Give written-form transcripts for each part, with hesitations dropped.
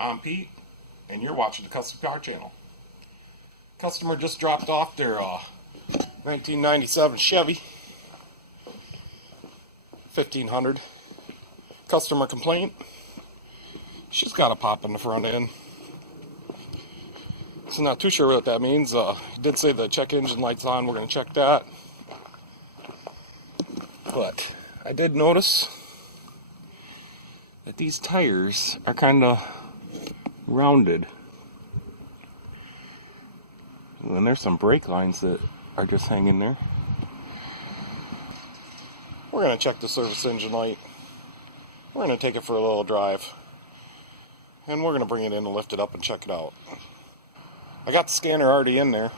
I'm Pete, and you're watching the Custom Car Channel. Customer just dropped off their 1997 Chevy 1500. Customer complaint: she's got a pop in the front end. So not too sure what that means. He did say the check engine light's on. We're going to check that. But I did notice that these tires are kind of rounded. And there's some brake lines that are just hanging there. We're going to check the service engine light. We're going to take it for a little drive. And we're going to bring it in and lift it up and check it out. I got the scanner already in there.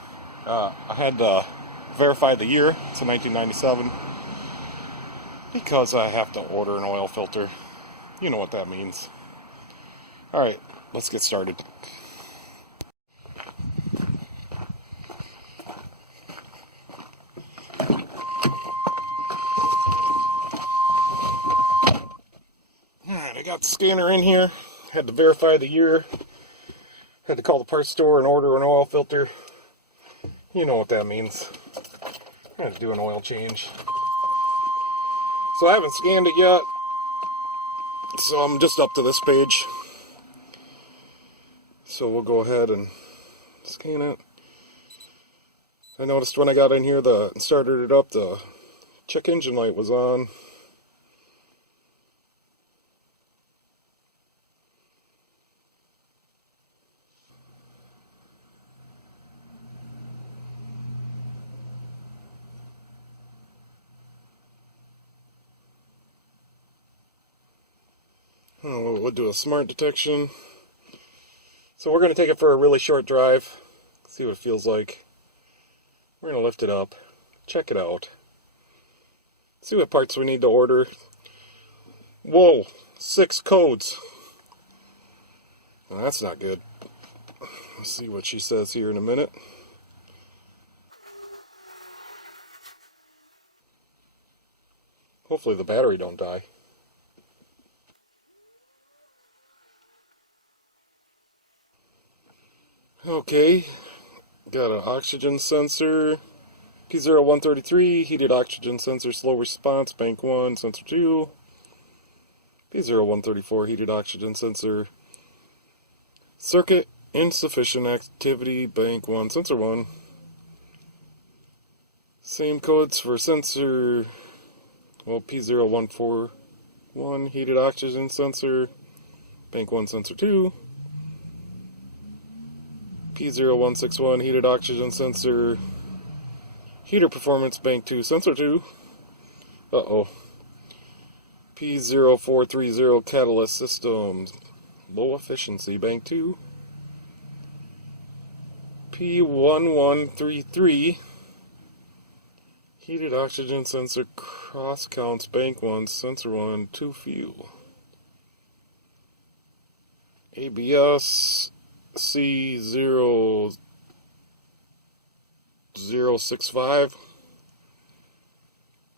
I had to verify the year. It's a 1997. Because I have to order an oil filter. You know what that means. Alright, let's get started. Alright, I got the scanner in here. Had to verify the year. Had to call the parts store and order an oil filter. You know what that means. I had to do an oil change. So I haven't scanned it yet. So I'm just up to this page. So we'll go ahead and scan it. I noticed when I got in here and started it up, the check engine light was on. We'll do a smart detection. So we're going to take it for a really short drive, see what it feels like. We're going to lift it up, check it out, see what parts we need to order. Whoa, 6 codes. Well, that's not good. Let's see what she says here in a minute. Hopefully the battery don't die. Okay, got an oxygen sensor, P0133, heated oxygen sensor, slow response, bank 1, sensor 2, P0134, heated oxygen sensor, circuit insufficient activity, bank 1, sensor 1. Same codes for sensor, well, P0141, heated oxygen sensor, bank 1, sensor 2. P0161, heated oxygen sensor, heater performance, bank 2, sensor 2. Uh-oh. P0430, catalyst system, low efficiency, bank 2. P1133, heated oxygen sensor, cross counts, bank 1, sensor 1, too few. ABS C0065,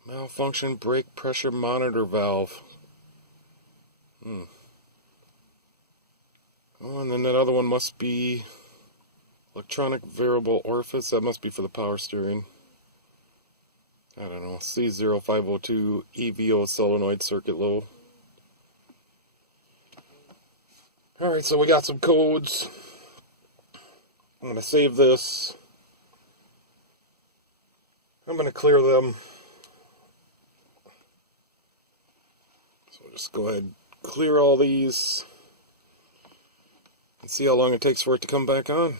malfunction brake pressure monitor valve. Oh, and then that other one must be electronic variable orifice. That must be for the power steering. I don't know. C0502 EVO solenoid circuit low. Alright, so we got some codes. I'm going to save this. I'm going to clear them. So we'll just go ahead and clear all these and see how long it takes for it to come back on.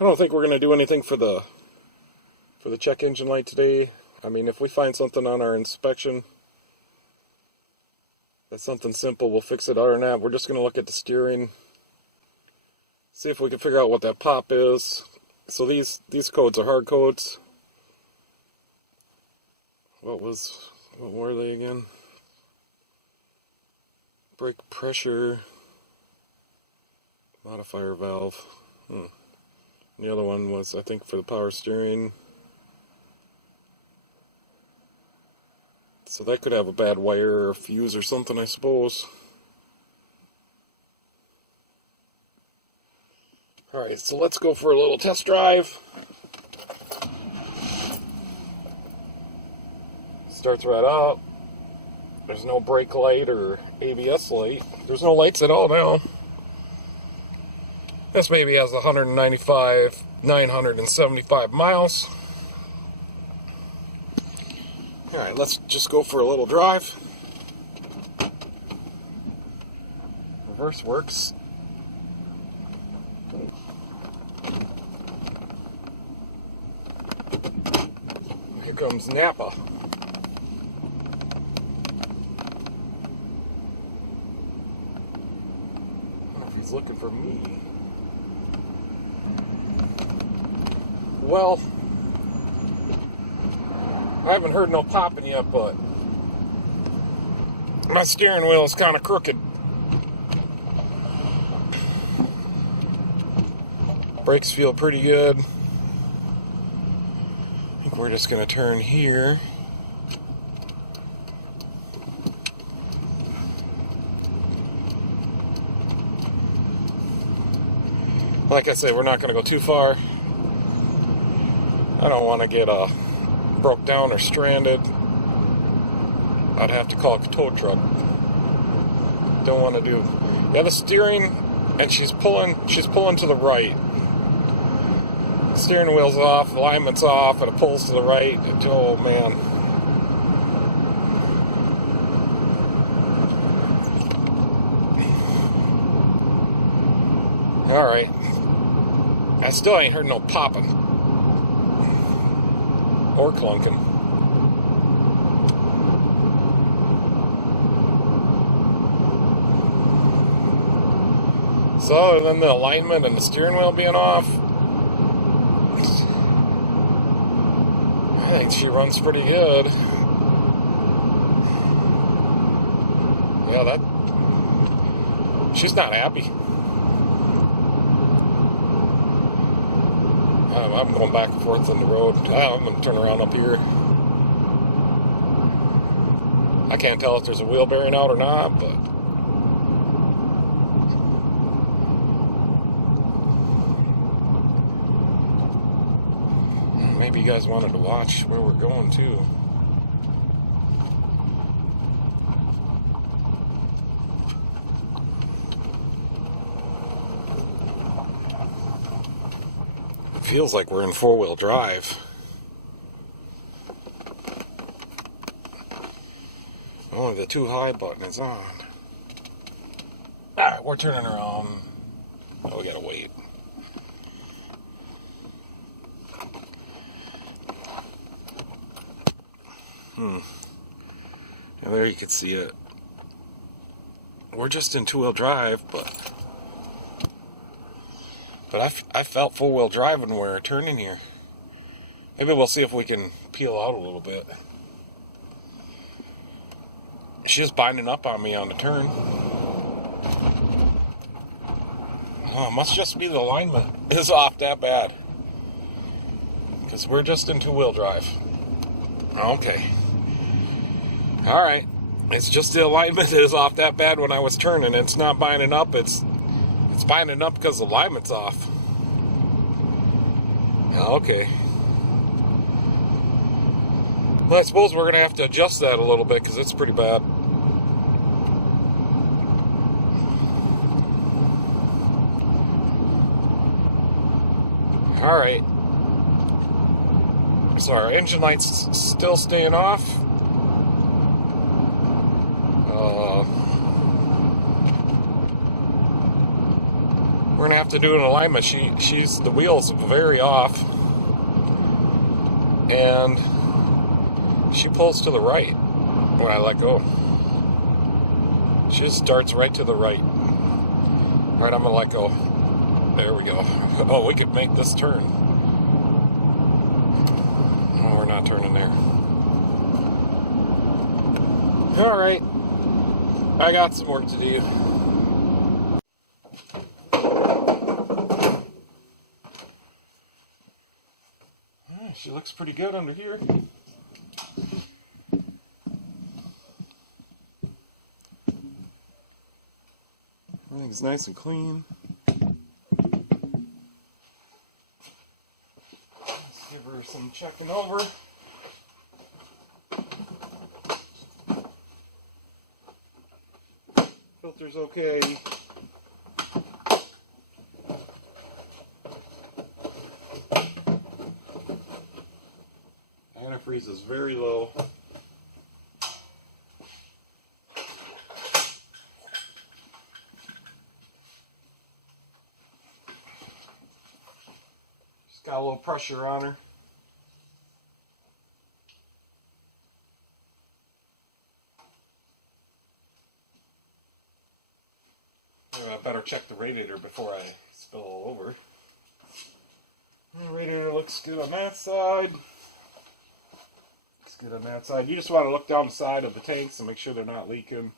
I don't think we're going to do anything for the check engine light today. I mean, if we find something on our inspection that's something simple, we'll fix it. Other than that, we're just going to look at the steering, see if we can figure out what that pop is. So these codes are hard codes. What were they again? Brake pressure, modifier valve. The other one was, I think, for the power steering. So that could have a bad wire or fuse or something, I suppose. Alright, so let's go for a little test drive. Starts right up. There's no brake light or ABS light. There's no lights at all now. This maybe has 975 miles. Alright, let's just go for a little drive. Reverse works. Here comes Napa. I don't know if he's looking for me. Well, I haven't heard no popping yet, but my steering wheel is kind of crooked. Brakes feel pretty good. I think we're just going to turn here. Like I say, we're not going to go too far. I don't want to get broke down or stranded. I'd have to call a tow truck. Don't want to do. Yeah, the steering, and she's pulling to the right. Steering wheel's off, alignment's off, and it pulls to the right. Oh man. Alright. I still ain't heard no popping. Or clunking. So other than the alignment and the steering wheel being off, I think she runs pretty good. Yeah, she's not happy. I'm going back and forth on the road. I'm going to turn around up here. I can't tell if there's a wheel bearing out or not, but maybe you guys wanted to watch where we're going too. It feels like we're in four-wheel drive. Only the too high button is on. Alright, we're turning around. Oh, we gotta wait. And there you can see it. We're just in two-wheel drive, but I felt four-wheel drive when we were turning here. Maybe we'll see if we can peel out a little bit. She's binding up on me on the turn. Oh, it must just be the alignment is off that bad. Because we're just in two-wheel drive. Okay. Alright. It's just the alignment is off that bad when I was turning. It's not binding up. It's binding up because the alignment's off. Okay. Well, I suppose we're going to have to adjust that a little bit because it's pretty bad. Alright. So our engine light's still staying off. We're gonna have to do an alignment. The wheel's very off, and she pulls to the right when I let go. She just starts right to the right. All right, I'm gonna let go. There we go. Oh, we could make this turn. Oh, we're not turning there. All right, I got some work to do. She looks pretty good under here. Everything's nice and clean. Let's give her some checking over. Filter's okay. Antifreeze is very low. Just got a little pressure on her. I better check the radiator before I spill all over. The radiator looks good on that side. Looks good on that side. You just want to look down the side of the tanks and make sure they're not leaking.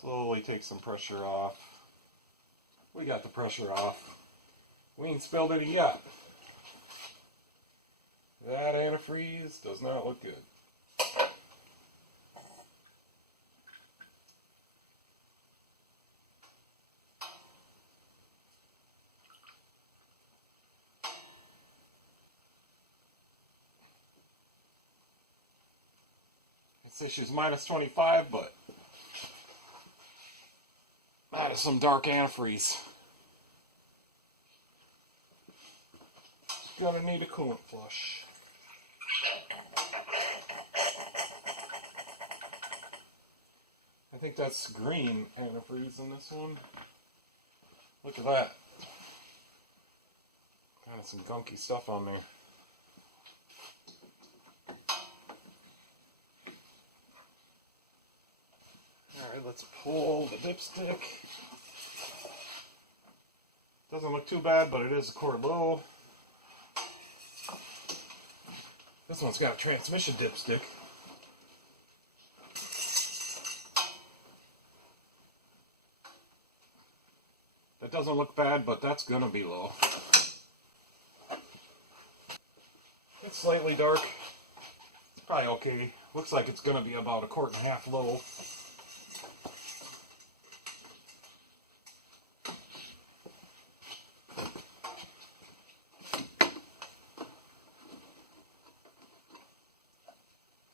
Slowly take some pressure off. We got the pressure off. We ain't spilled any yet. That antifreeze does not look good. I'd say she's minus 25, but that is some dark antifreeze. Gonna need a coolant flush. I think that's green antifreeze in this one. Look at that. Got some gunky stuff on there. Alright, let's pull the dipstick. Doesn't look too bad, but it is a quart low. This one's got a transmission dipstick. That doesn't look bad, but that's gonna be low. It's slightly dark. It's probably okay. Looks like it's gonna be about a quart and a half low.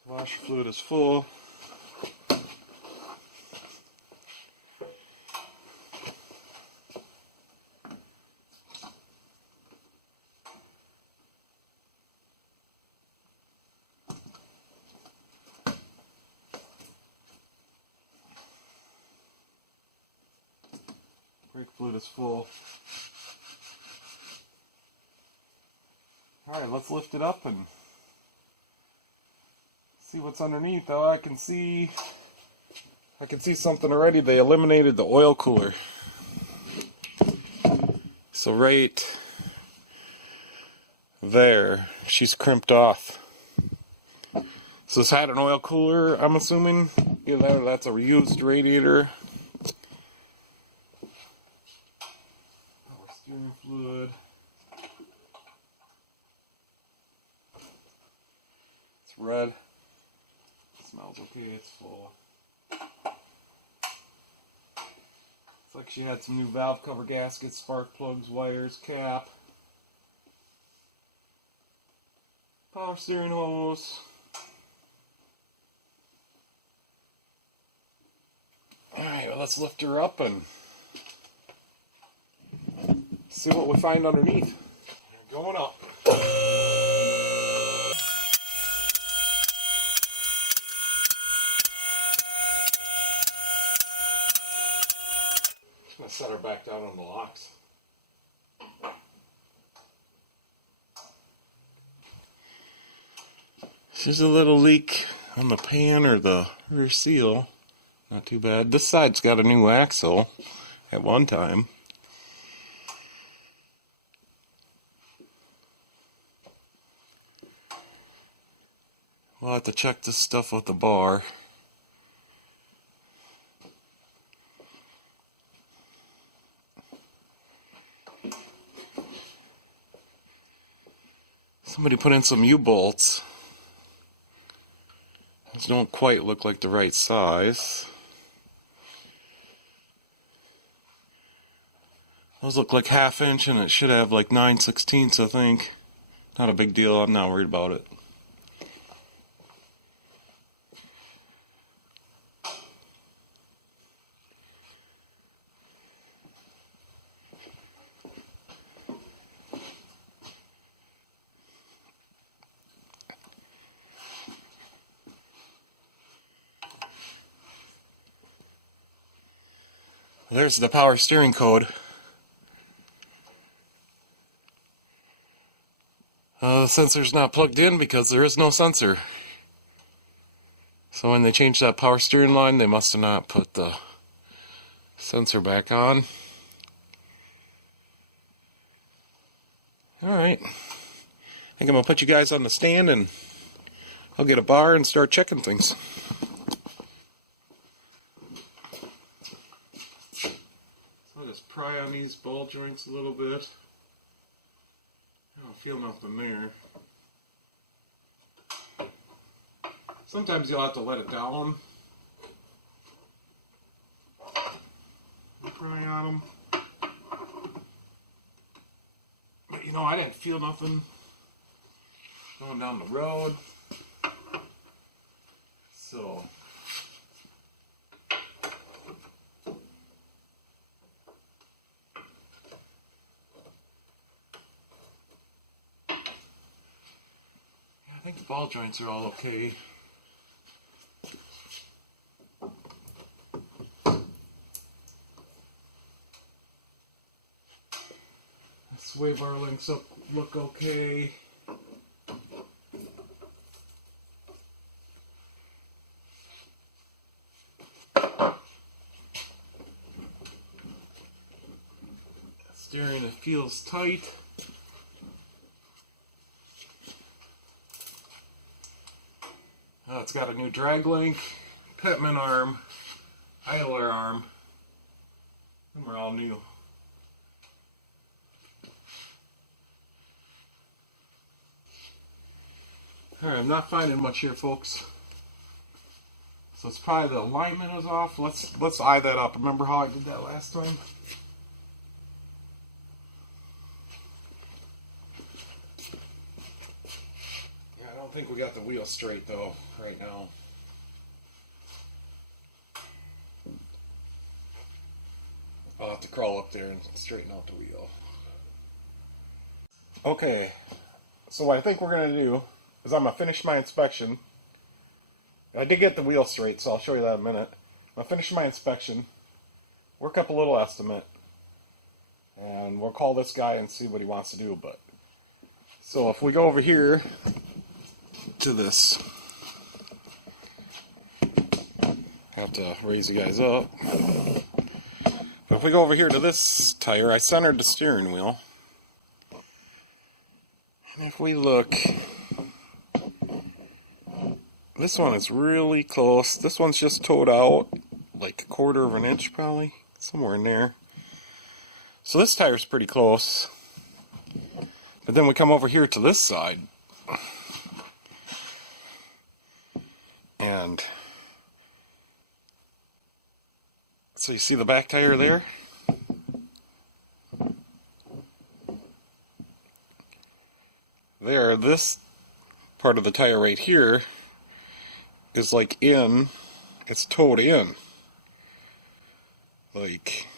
Washer fluid is full. Brake fluid is full. Alright, let's lift it up and see what's underneath. Oh, I can see something already. They eliminated the oil cooler. So right there, she's crimped off. So this had an oil cooler, I'm assuming. Either that's a reused radiator. Power steering fluid. It's red. Smells okay, it's full. Looks like she had some new valve cover gaskets, spark plugs, wires, cap. Power steering hose. Alright, well, let's lift her up and see what we find underneath. Going up. I'm going to set her back down on the locks. There's a little leak on the pan or the rear seal. Not too bad. This side's got a new axle at one time. We'll have to check this stuff with the bar. Somebody put in some U-bolts. These don't quite look like the right size. Those look like 1/2 inch and it should have like 9/16, I think. Not a big deal, I'm not worried about it. There's the power steering code. The sensor's not plugged in because there is no sensor. So when they changed that power steering line, they must have not put the sensor back on. Alright. I think I'm going to put you guys on the stand and I'll get a bar and start checking things. So just pry on these ball joints a little bit. I don't feel nothing there. Sometimes you'll have to let it down. Pry on them. But you know, I didn't feel nothing going down the road. So I think the ball joints are all okay. The sway bar links up look okay. Steering, it feels tight. It's got a new drag link, Pitman arm, idler arm. Them are all new. Alright, I'm not finding much here, folks. So it's probably the alignment is off. Let's eye that up. Remember how I did that last time? Yeah, I don't think we got the wheel straight though right now. I'll have to crawl up there and straighten out the wheel. Okay, so what I think we're going to do is I'm going to finish my inspection. I did get the wheel straight, so I'll show you that in a minute. I'm going to finish my inspection, work up a little estimate, and we'll call this guy and see what he wants to do. But so if we go over here to this, I have to raise you guys up. But if we go over here to this tire, I centered the steering wheel. And if we look, this one is really close. This one's just towed out like 1/4 of an inch probably, somewhere in there. So this tire's pretty close. But then we come over here to this side. And so you see the back tire there? There, this part of the tire right here is like it's towed in. Like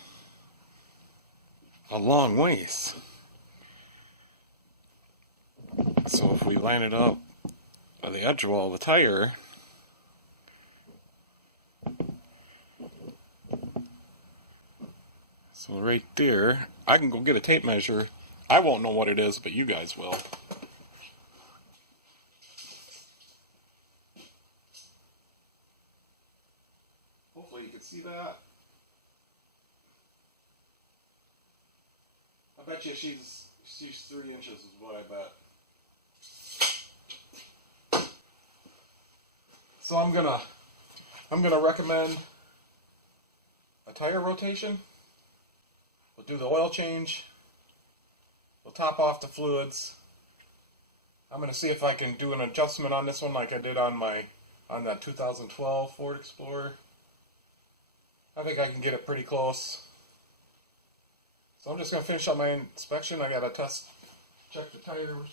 a long ways. So if we line it up at the edge wall of the tire, so right there, I can go get a tape measure. I won't know what it is, but you guys will. Hopefully you can see that. I bet you she's 3 inches is what I bet. So I'm gonna recommend a tire rotation. We'll do the oil change. We'll top off the fluids. I'm going to see if I can do an adjustment on this one like I did on that 2012 Ford Explorer. I think I can get it pretty close. So I'm just going to finish up my inspection. I got to check the tires.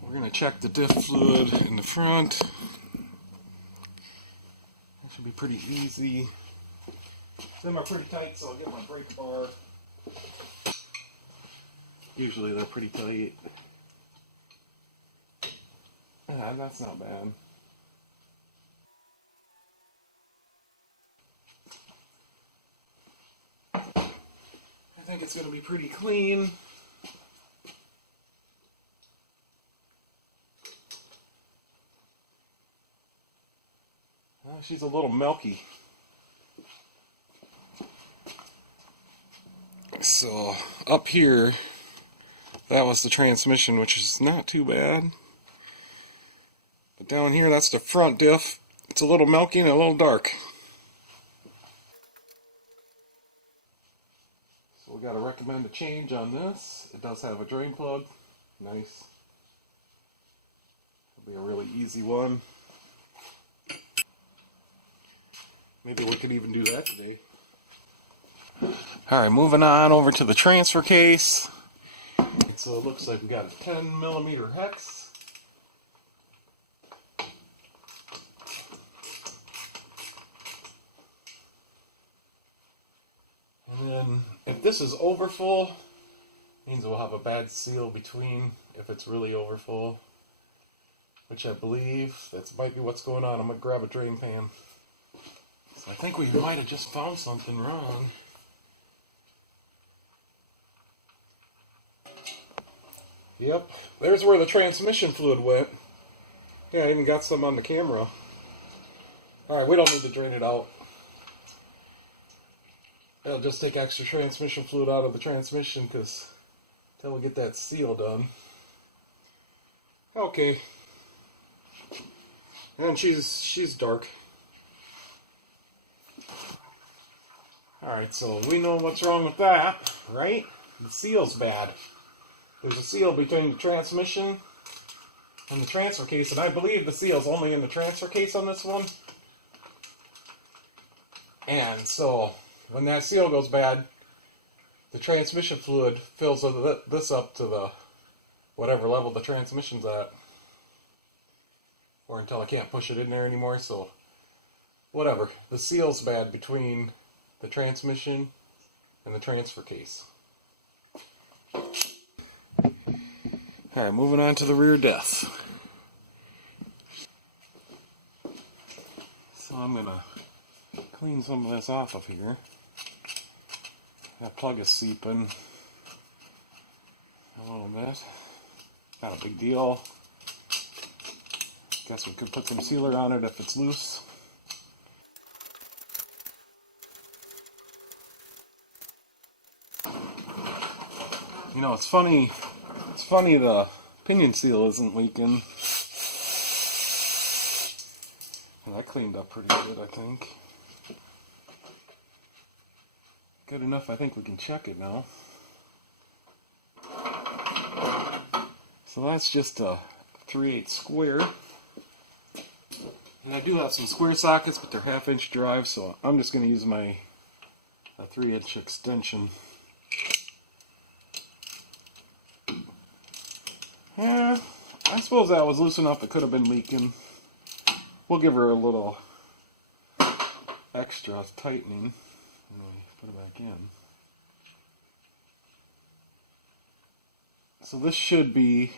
We're going to check the diff fluid in the front. That should be pretty easy. Them are pretty tight, so I'll get my brake bar. Usually they're pretty tight. That's not bad. I think it's going to be pretty clean. She's a little milky. So up here, that was the transmission, which is not too bad. But down here, that's the front diff. It's a little milky and a little dark. So we got to recommend a change on this. It does have a drain plug. Nice. It'll be a really easy one. Maybe we could even do that today. Alright, moving on over to the transfer case. So it looks like we got a 10mm hex. And then if this is overfull, means we'll have a bad seal between if it's really overfull. Which I believe that might be what's going on. I'm going to grab a drain pan. So I think we might have just found something wrong. Yep, there's where the transmission fluid went. Yeah, I even got some on the camera. Alright, we don't need to drain it out. It'll just take extra transmission fluid out of the transmission until we get that seal done. Okay. And she's dark. Alright, so we know what's wrong with that, right? The seal's bad. There's a seal between the transmission and the transfer case, and I believe the seal's only in the transfer case on this one. And so, when that seal goes bad, the transmission fluid fills this up to the whatever level the transmission's at. Or until I can't push it in there anymore, so whatever. The seal's bad between the transmission and the transfer case. Alright, moving on to the rear diff. So I'm going to clean some of this off of here. That plug is seeping a little bit. Not a big deal. Guess we could put some sealer on it if it's loose. You know, it's funny the pinion seal isn't leaking. And that cleaned up pretty good, I think. Good enough, I think we can check it now. So that's just a 3/8 square. And I do have some square sockets, but they're 1/2-inch drive, so I'm just going to use my 3-inch extension. Yeah, I suppose that was loose enough. It could have been leaking. We'll give her a little extra tightening and then put it back in. So this should be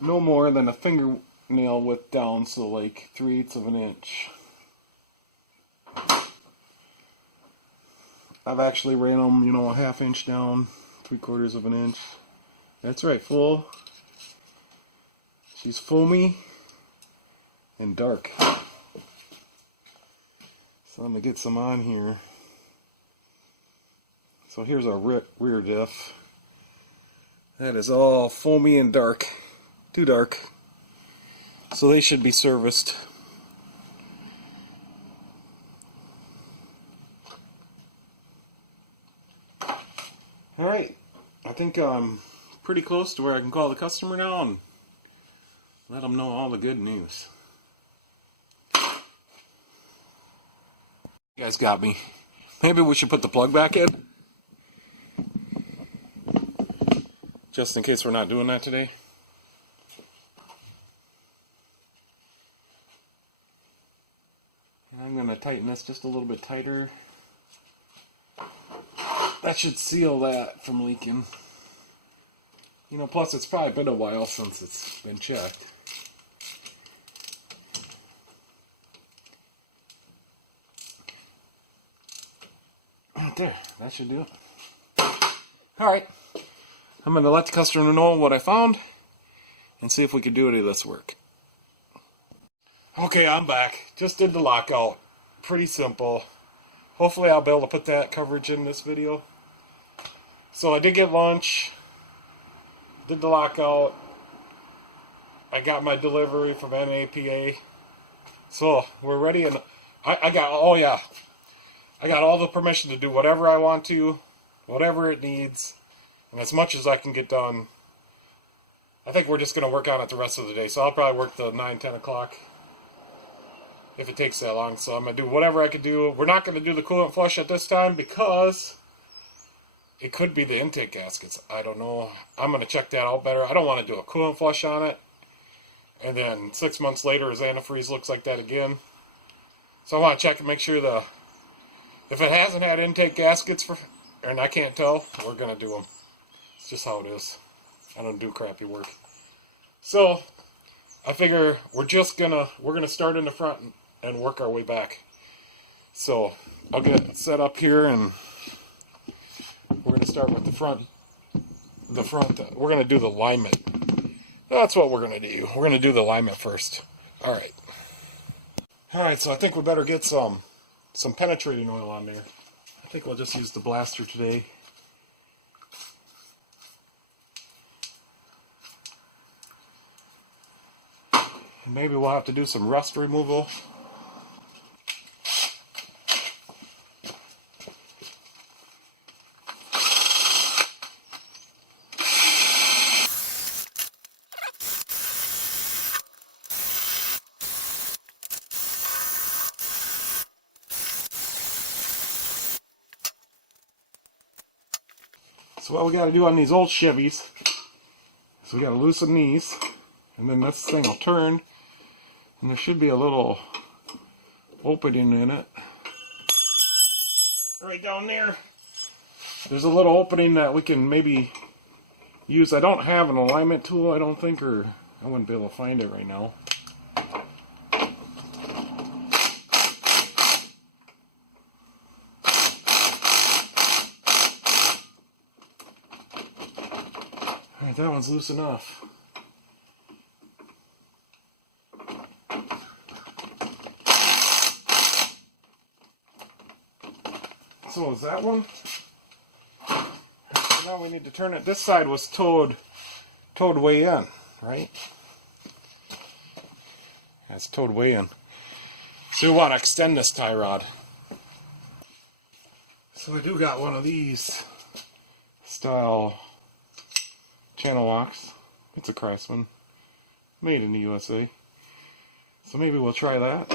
no more than a fingernail width down, so like 3/8 of an inch. I've actually ran them, you know, a 1/2 inch down, 3/4 of an inch. That's right, full. She's foamy and dark. So I'm going to get some on here. So here's our rear diff. That is all foamy and dark. Too dark. So they should be serviced. Alright, I think I'm pretty close to where I can call the customer now and let them know all the good news. You guys got me. Maybe we should put the plug back in? Just in case we're not doing that today. And I'm going to tighten this just a little bit tighter. That should seal that from leaking. You know, plus it's probably been a while since it's been checked. Right there, that should do it. Alright, I'm going to let the customer know what I found and see if we can do any of this work. Okay, I'm back. Just did the lockout. Pretty simple. Hopefully I'll be able to put that coverage in this video. So I did get lunch, did the lockout, I got my delivery from NAPA. So we're ready, and I got, oh yeah, I got all the permission to do whatever I want to, whatever it needs, and as much as I can get done. I think we're just going to work on it the rest of the day, so I'll probably work till 9, 10 o'clock. If it takes that long, so I'm going to do whatever I can do. We're not going to do the coolant flush at this time because it could be the intake gaskets. I don't know. I'm going to check that out better. I don't want to do a coolant flush on it. And then 6 months later, his antifreeze looks like that again. So I want to check and make sure if it hasn't had intake gaskets, and I can't tell, we're going to do them. It's just how it is. I don't do crappy work. So I figure we're gonna start in the front and work our way back. So I'll get it set up here, and we're going to start with the front. We're going to do the alignment. That's what we're going to do. We're going to do the alignment first. Alright. Alright, so I think we better get some penetrating oil on there. I think we'll just use the blaster today. Maybe we'll have to do some rust removal. So what we got to do on these old Chevys is we got to loosen these, and then this thing will turn, and there should be a little opening in it. Right down there. There's a little opening that we can maybe use. I don't have an alignment tool, I don't think, or I wouldn't be able to find it right now. Alright, that one's loose enough. So is that one? So now we need to turn it. This side was towed way in, right? That's towed way in. So we want to extend this tie rod. So I do got one of these style channel locks. It's a Craftsman, made in the USA. So maybe we'll try that.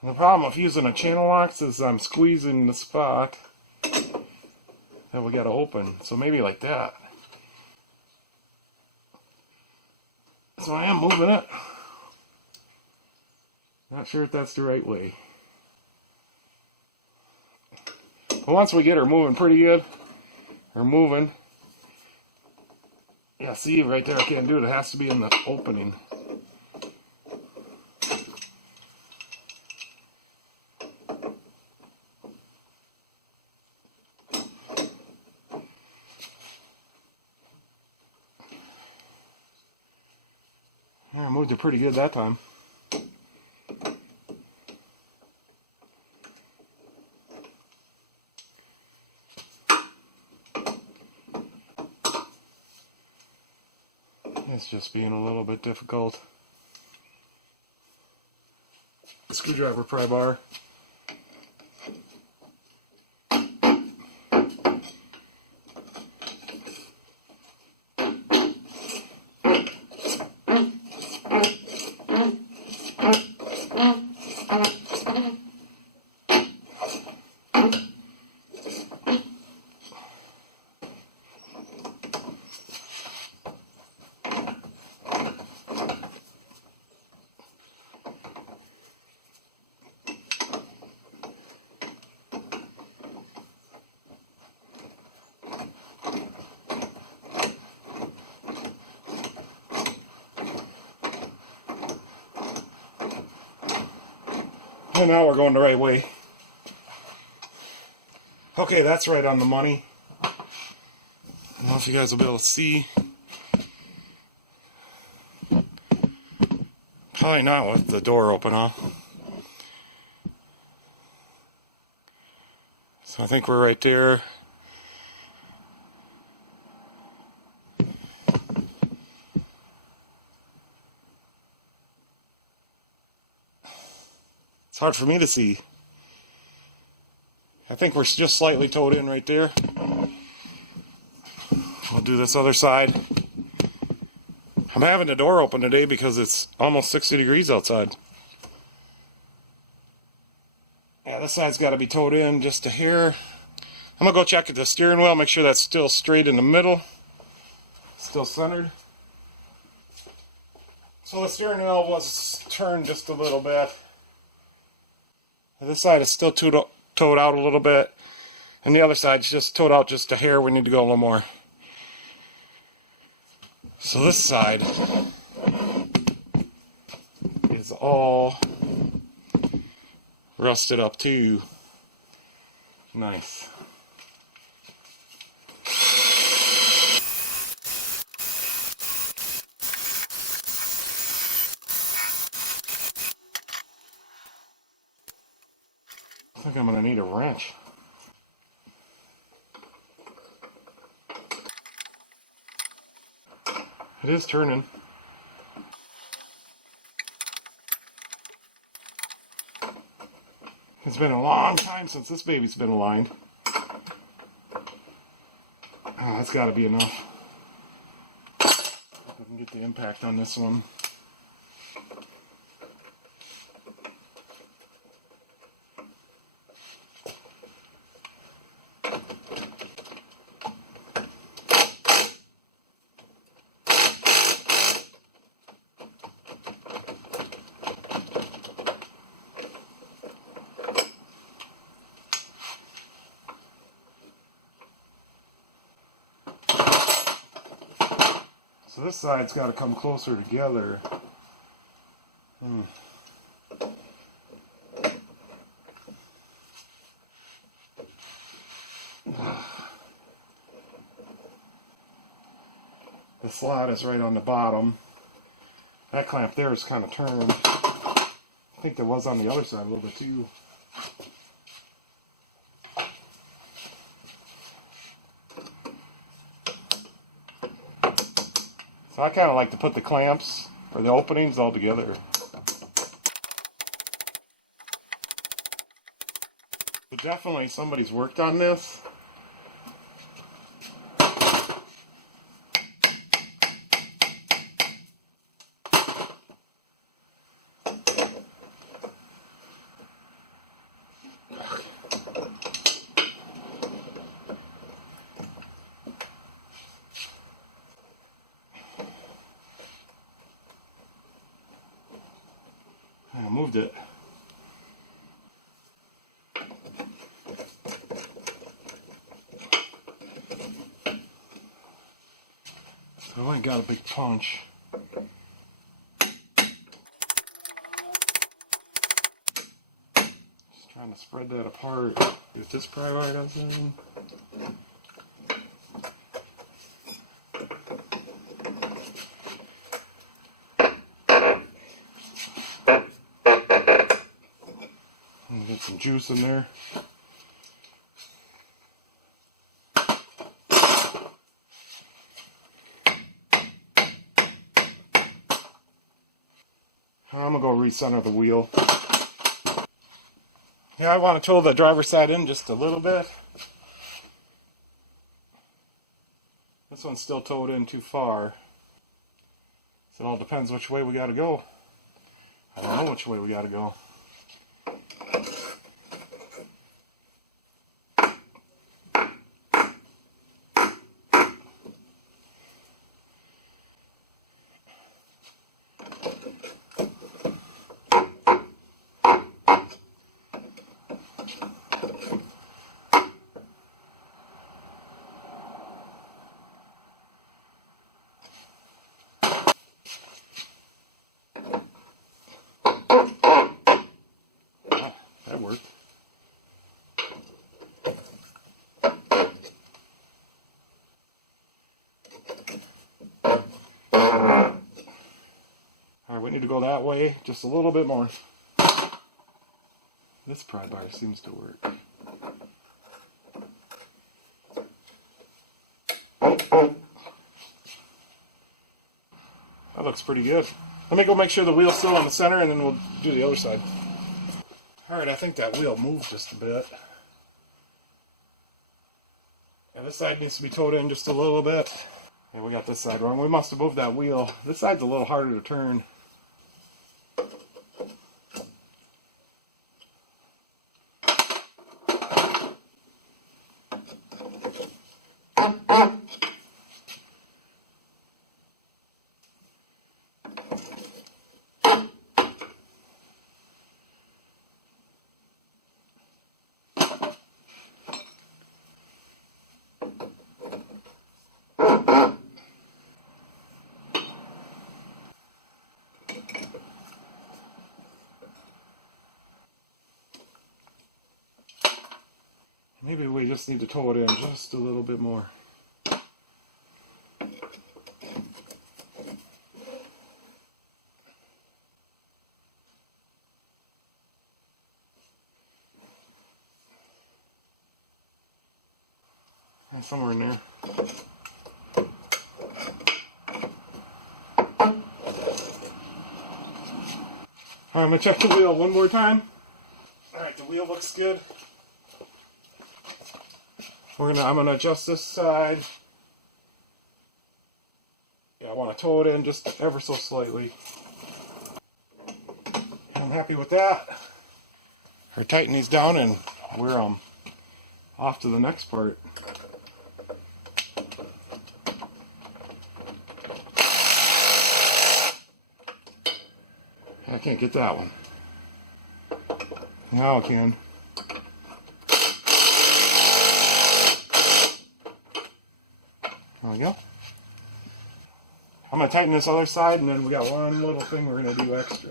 And the problem with using a channel locks is I'm squeezing the spot that we got to open. So maybe like that. So I am moving it. Not sure if that's the right way. But once we get her moving pretty good, yeah, see right there, I can't do it. It has to be in the opening. Yeah, I moved it pretty good that time. It's just being a little bit difficult. Screwdriver pry bar. And now we're going the right way. Okay, that's right on the money. I don't know if you guys will be able to see. Probably not with the door open, huh? So I think we're right there. It's hard for me to see. I think we're just slightly towed in right there. We'll do this other side. I'm having the door open today because it's almost 60 degrees outside. Yeah, this side's got to be towed in just a hair. I'm going to go check at the steering wheel, make sure that's still straight in the middle. Still centered. So the steering wheel was turned just a little bit. This side is still towed out a little bit, and the other side's just towed out just a hair. We need to go a little more. So this side is all rusted up too. Nice. I think I'm going to need a wrench. It is turning. It's been a long time since this baby's been aligned. Oh, that's got to be enough. Hope I can get the impact on this one. So this side's got to come closer together. The slot is right on the bottom. That clamp there is kind of turned. I think there was on the other side a little bit too. So I kind of like to put the clamps or the openings all together. But definitely somebody's worked on this. I moved it. So I ain't got a big punch. Just trying to spread that apart. If this pry bar goes in. Get some juice in there. I'm gonna go recenter the wheel. Yeah, I want to tow the driver's side in just a little bit. This one's still towed in too far. So it all depends which way we gotta go. I don't know which way we gotta go. That worked. Alright, we need to go that way just a little bit more. This pry bar seems to work. That looks pretty good. Let me go make sure the wheel's still on the center and then we'll do the other side. Alright, I think that wheel moved just a bit. Yeah, this side needs to be towed in just a little bit. Yeah, we got this side wrong. We must have moved that wheel. This side's a little harder to turn. Maybe we just need to tow it in just a little bit more. And somewhere in there. Alright, I'm going to check the wheel one more time. Alright, the wheel looks good. I'm gonna adjust this side. Yeah, I want to tow it in just ever so slightly. I'm happy with that. Or tighten these down and we're off to the next part. I can't get that one. Now I can. There we go. I'm going to tighten this other side and then we got one little thing we're going to do extra.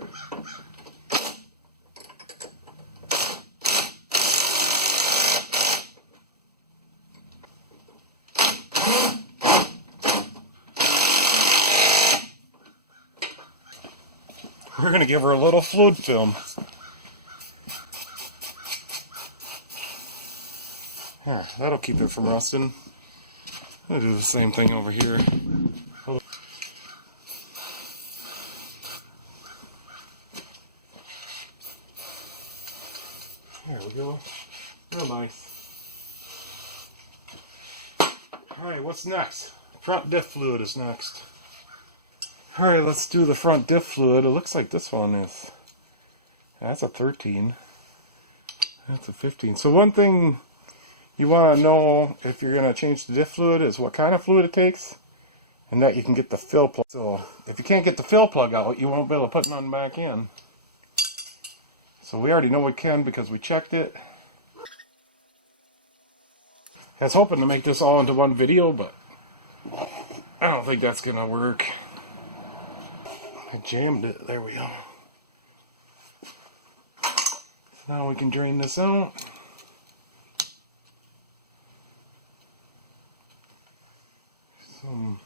We're going to give her a little fluid film. Yeah, that'll keep it from rusting. I'm going to do the same thing over here. There we go. Real nice. Alright, what's next? Front diff fluid is next. Alright, let's do the front diff fluid. It looks like this one is... That's a 13. That's a 15. So one thing you want to know if you're going to change the diff fluid is what kind of fluid it takes. And that you can get the fill plug. So if you can't get the fill plug out, you won't be able to put none back in. So we already know we can because we checked it. I was hoping to make this all into one video, but I don't think that's going to work. I jammed it. There we go. So now we can drain this out. I'm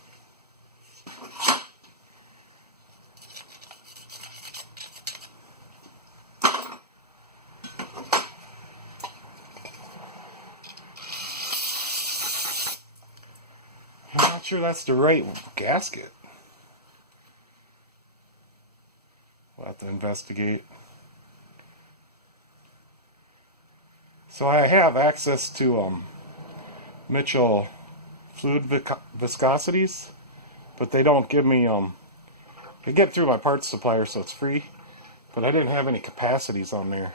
not sure that's the right gasket. We'll have to investigate. So I have access to Mitchell fluid viscosities, but they don't give me I get through my parts supplier, so it's free, but I didn't have any capacities on there.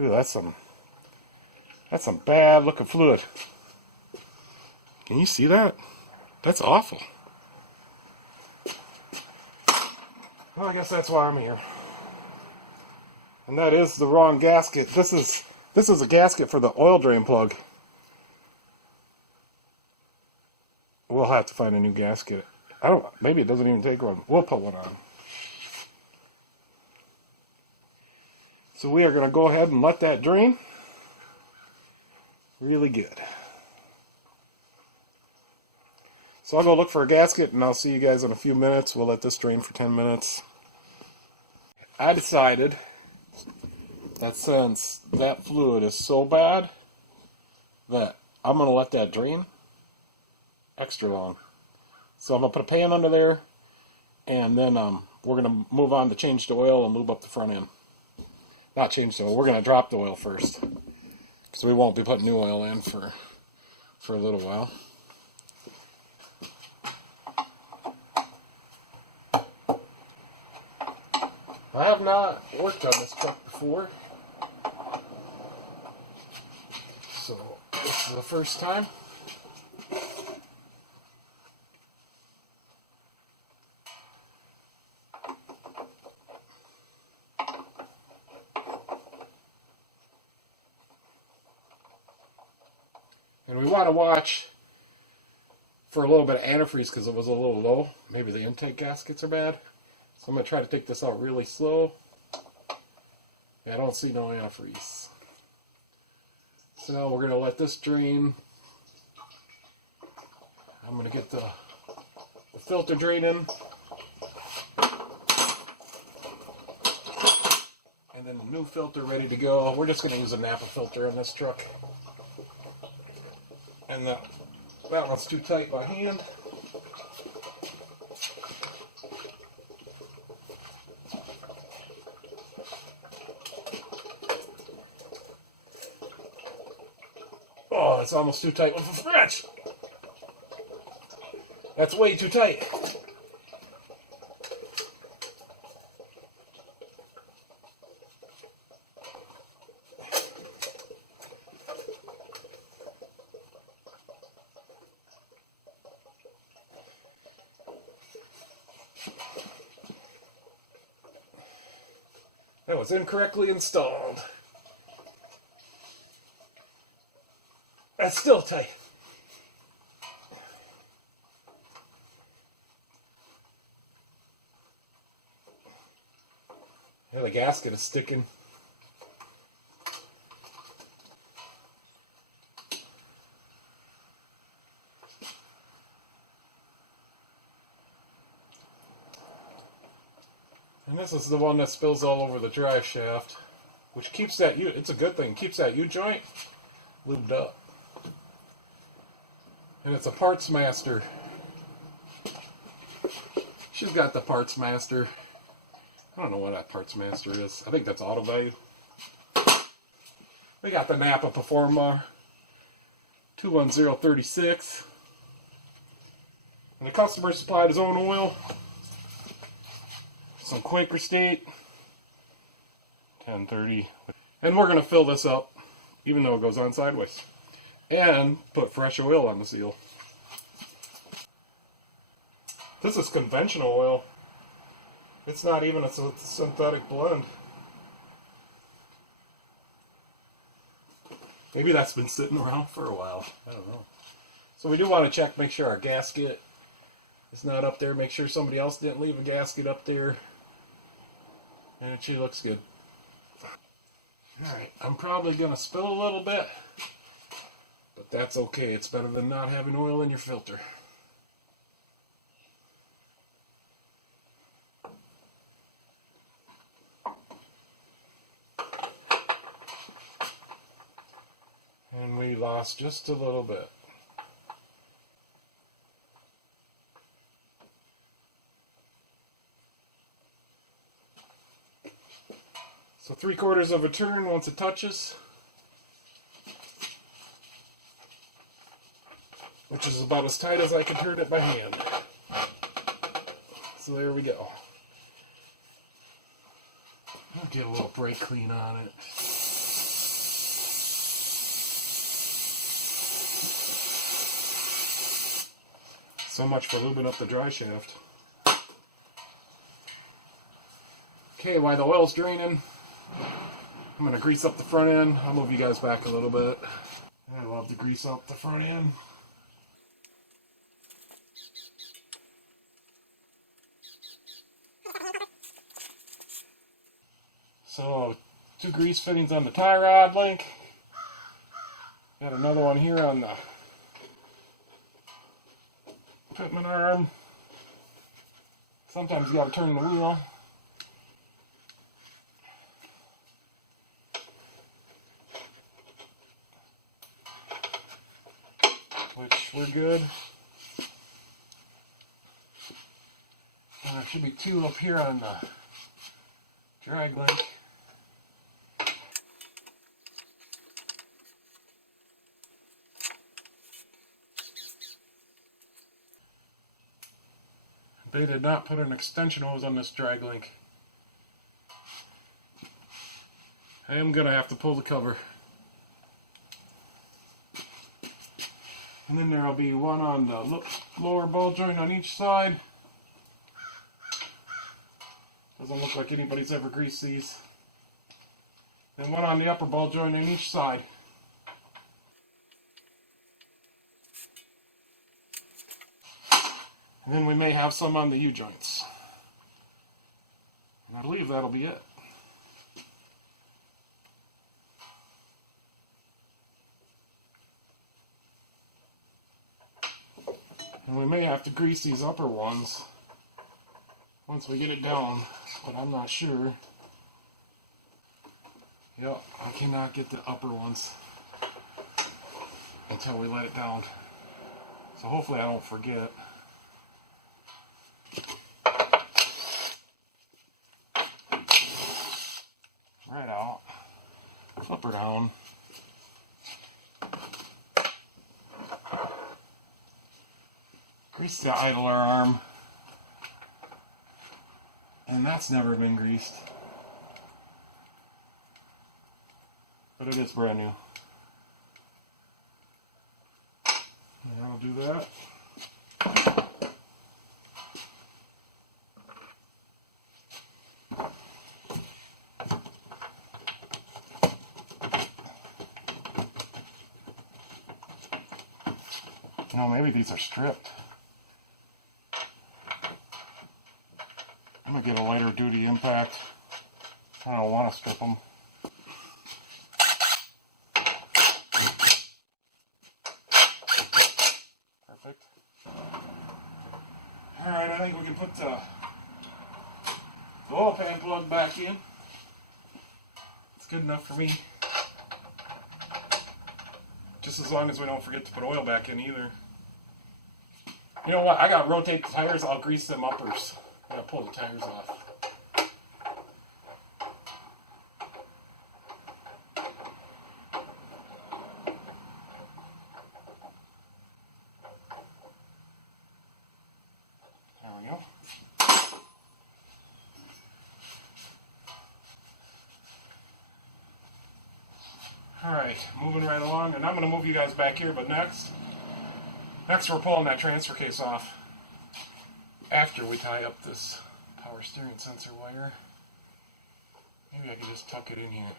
Ooh, that's some bad looking fluid. Can you see that? That's awful. Well, I guess that's why I'm here. And that is the wrong gasket. This is a gasket for the oil drain plug. We'll have to find a new gasket. Maybe it doesn't even take one. We'll put one on. So we are going to go ahead and let that drain really good. So I'll go look for a gasket and I'll see you guys in a few minutes. We'll let this drain for 10 minutes. I decided that since that fluid is so bad that I'm going to let that drain extra long. So I'm going to put a pan under there, and then we're going to move on to change the oil and lube up the front end. Not change the oil, we're going to drop the oil first, because we won't be putting new oil in for a little while. I have not worked on this truck before, so this is the first time. And we want to watch for a little bit of antifreeze because it was a little low. Maybe the intake gaskets are bad. So I'm going to try to take this out really slow. Yeah, I don't see no antifreeze. So now we're going to let this drain. I'm going to get the filter drain in. And then the new filter ready to go. We're just going to use a Napa filter in this truck. And that one's too tight by hand. Oh, that's almost too tight with a French. That's way too tight. That was incorrectly installed. That's still tight. Yeah, the gasket is sticking. And this is the one that spills all over the drive shaft, which keeps that it's a good thing, keeps that U-joint lubed up. And it's a Parts Master. She's got the Parts Master. I don't know what that Parts Master is. I think that's Auto Value. We got the Napa Performa 21036. And the customer supplied his own oil. Some Quaker State 1030, and we're going to fill this up even though it goes on sideways and put fresh oil on the seal. This is conventional oil. It's not even a synthetic blend. Maybe that's been sitting around for a while. I don't know. So we do want to check, make sure our gasket is not up there. Make sure somebody else didn't leave a gasket up there. And she looks good. Alright, I'm probably going to spill a little bit, but that's okay. It's better than not having oil in your filter. And we lost just a little bit. So 3/4 of a turn once it touches, which is about as tight as I can turn it by hand. So there we go. I'll get a little brake clean on it. So much for lubing up the dry shaft. Okay, while the oil's draining, I'm going to grease up the front end. I'll move you guys back a little bit. I love to grease up the front end. So, 2 grease fittings on the tie rod link. Got another one here on the fitment arm. Sometimes you got to turn the wheel. Which we're good. And there should be 2 up here on the drag link. They did not put an extension hose on this drag link. I am going to have to pull the cover. And then there will be one on the lower ball joint on each side. Doesn't look like anybody's ever greased these. And one on the upper ball joint on each side. And then we may have some on the U-joints. And I believe that'll be it. And we may have to grease these upper ones once we get it down, but I'm not sure. Yep, I cannot get the upper ones until we let it down. So hopefully I don't forget. Right out. Flip her down. Grease the idler arm. And that's never been greased. But it is brand new. And I'll do that. No, maybe these are stripped. I'm going to get a lighter duty impact. I don't want to strip them. Perfect. Alright, I think we can put the oil pan plug back in. It's good enough for me. Just as long as we don't forget to put oil back in either. You know what? I gotta rotate the tires. I'll grease them uppers. I gotta pull the tires off. There we go. Alright, moving right along, and I'm going to move you guys back here, but next we're pulling that transfer case off after we tie up this power steering sensor wire. Maybe I can just tuck it in here.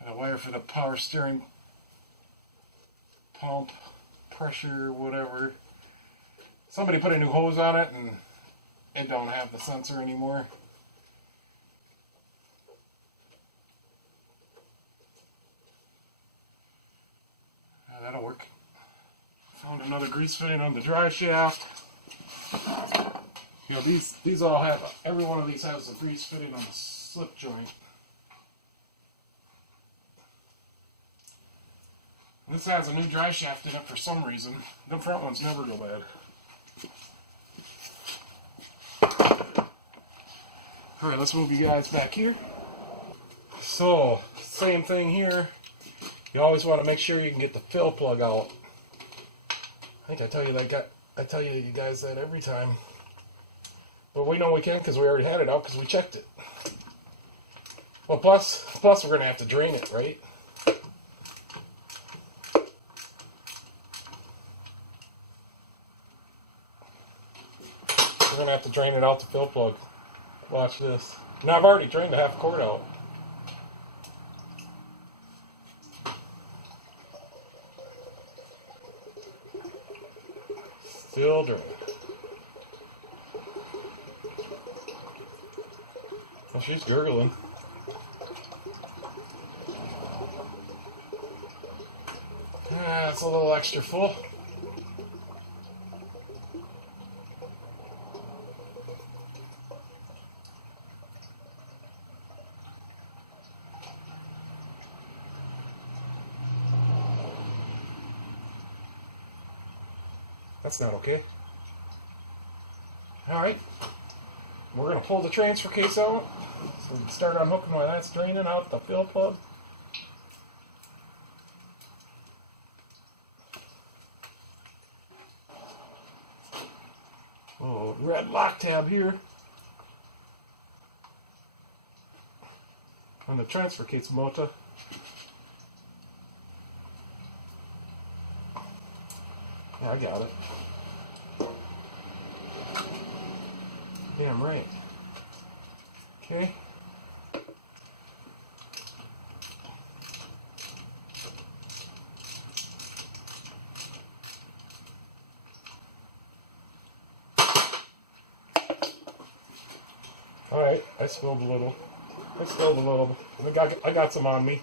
And a wire for the power steering pump, pressure, whatever. Somebody put a new hose on it and it don't have the sensor anymore. That'll work. Found another grease fitting on the drive shaft. You know, these all have, every one of these has a grease fitting on the slip joint. This has a new drive shaft in it for some reason. The front ones never go bad. Alright, let's move you guys back here. So, same thing here. You always want to make sure you can get the fill plug out. I think I tell you guys that every time. But we know we can because we already had it out because we checked it. Well, plus we're going to have to drain it, right? We're going to have to drain it out the fill plug. Watch this. Now I've already drained a half quart out. Still drained. Well, she's gurgling. It's a little extra full. That's not okay. Alright. We're going to pull the transfer case out. So we can start unhooking while that's draining out the fill plug. Oh, red lock tab here. On the transfer case motor. Yeah, I got it. Damn right. Okay. Alright, I spilled a little. I got some on me.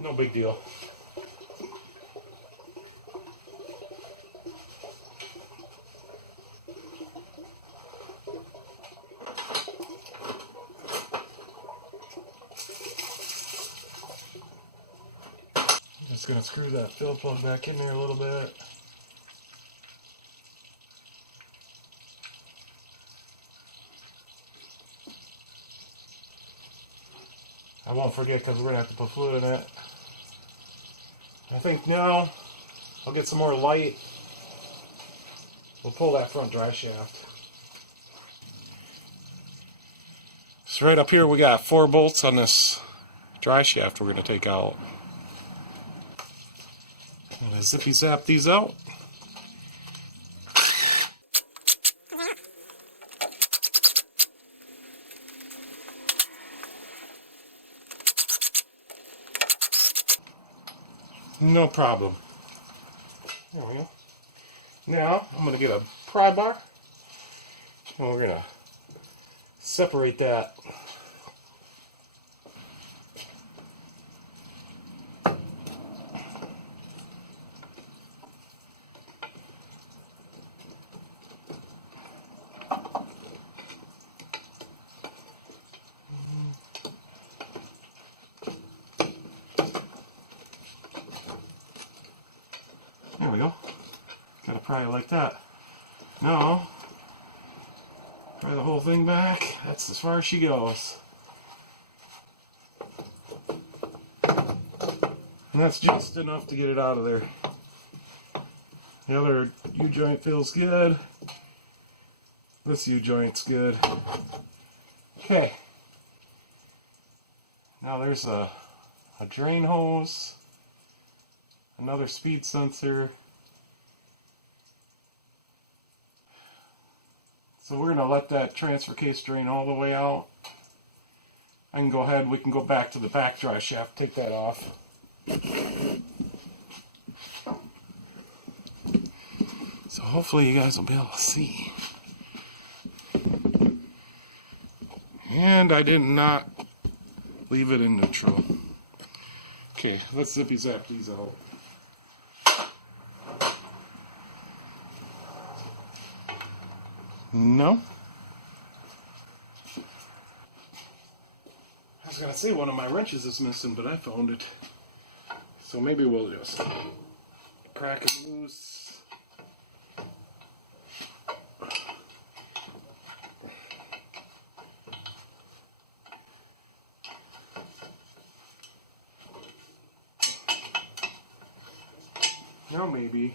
No big deal. I'm just going to screw that fill plug back in there a little bit. I won't forget because we're going to have to put fluid in it. I think now I'll get some more light. We'll pull that front drive shaft. So right up here we got 4 bolts on this drive shaft we're going to take out. I'm going to zippy zap these out. No problem. There we go. Now, I'm going to get a pry bar, and we're going to separate that. There we go. Gotta pry it like that. Now, pry the whole thing back. That's as far as she goes. And that's just enough to get it out of there. The other U-joint feels good. This U-joint's good. Okay. Now there's a drain hose. Another speed sensor. So we're going to let that transfer case drain all the way out. I can go ahead, we can go back to the back drive shaft, take that off. So hopefully you guys will be able to see. And I did not leave it in neutral. Okay, let's zippy zap these out. No. I was gonna say one of my wrenches is missing, but I found it. So maybe we'll just crack it loose. Now maybe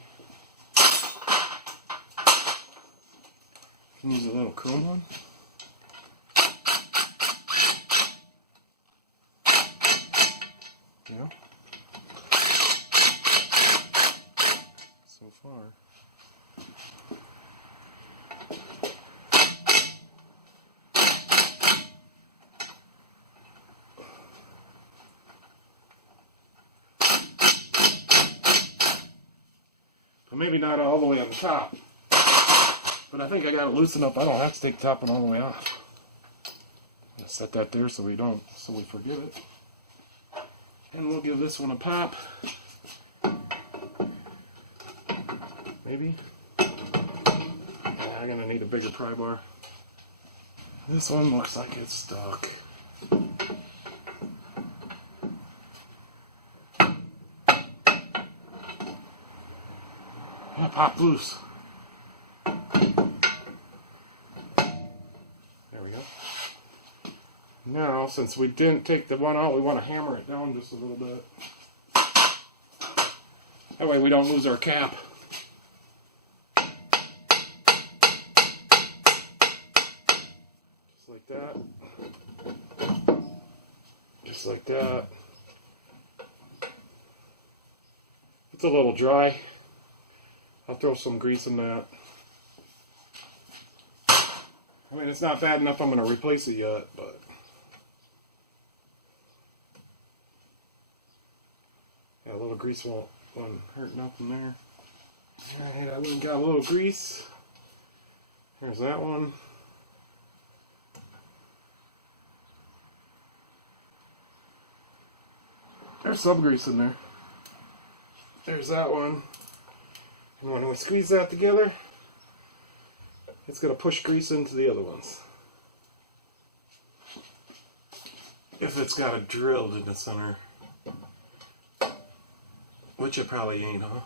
can use a little chrome one. Yeah. So far. Maybe not all the way on the top, but I think I got it loosened up. I don't have to take the top one all the way off. I'll set that there so we forget it. And we'll give this one a pop. Maybe. Yeah, I'm gonna need a bigger pry bar. This one looks like it's stuck. Yeah, pop loose. There we go. Now, since we didn't take the one out, we want to hammer it down just a little bit. That way we don't lose our cap. Just like that. Just like that. It's a little dry. I'll throw some grease in that. I mean, it's not bad enough I'm going to replace it yet, but... yeah, a little grease won't hurt nothing there. Alright, I got a little grease. There's that one. There's some grease in there. There's that one. And when we squeeze that together, it's going to push grease into the other ones. If it's got it drilled in the center. Which it probably ain't, huh?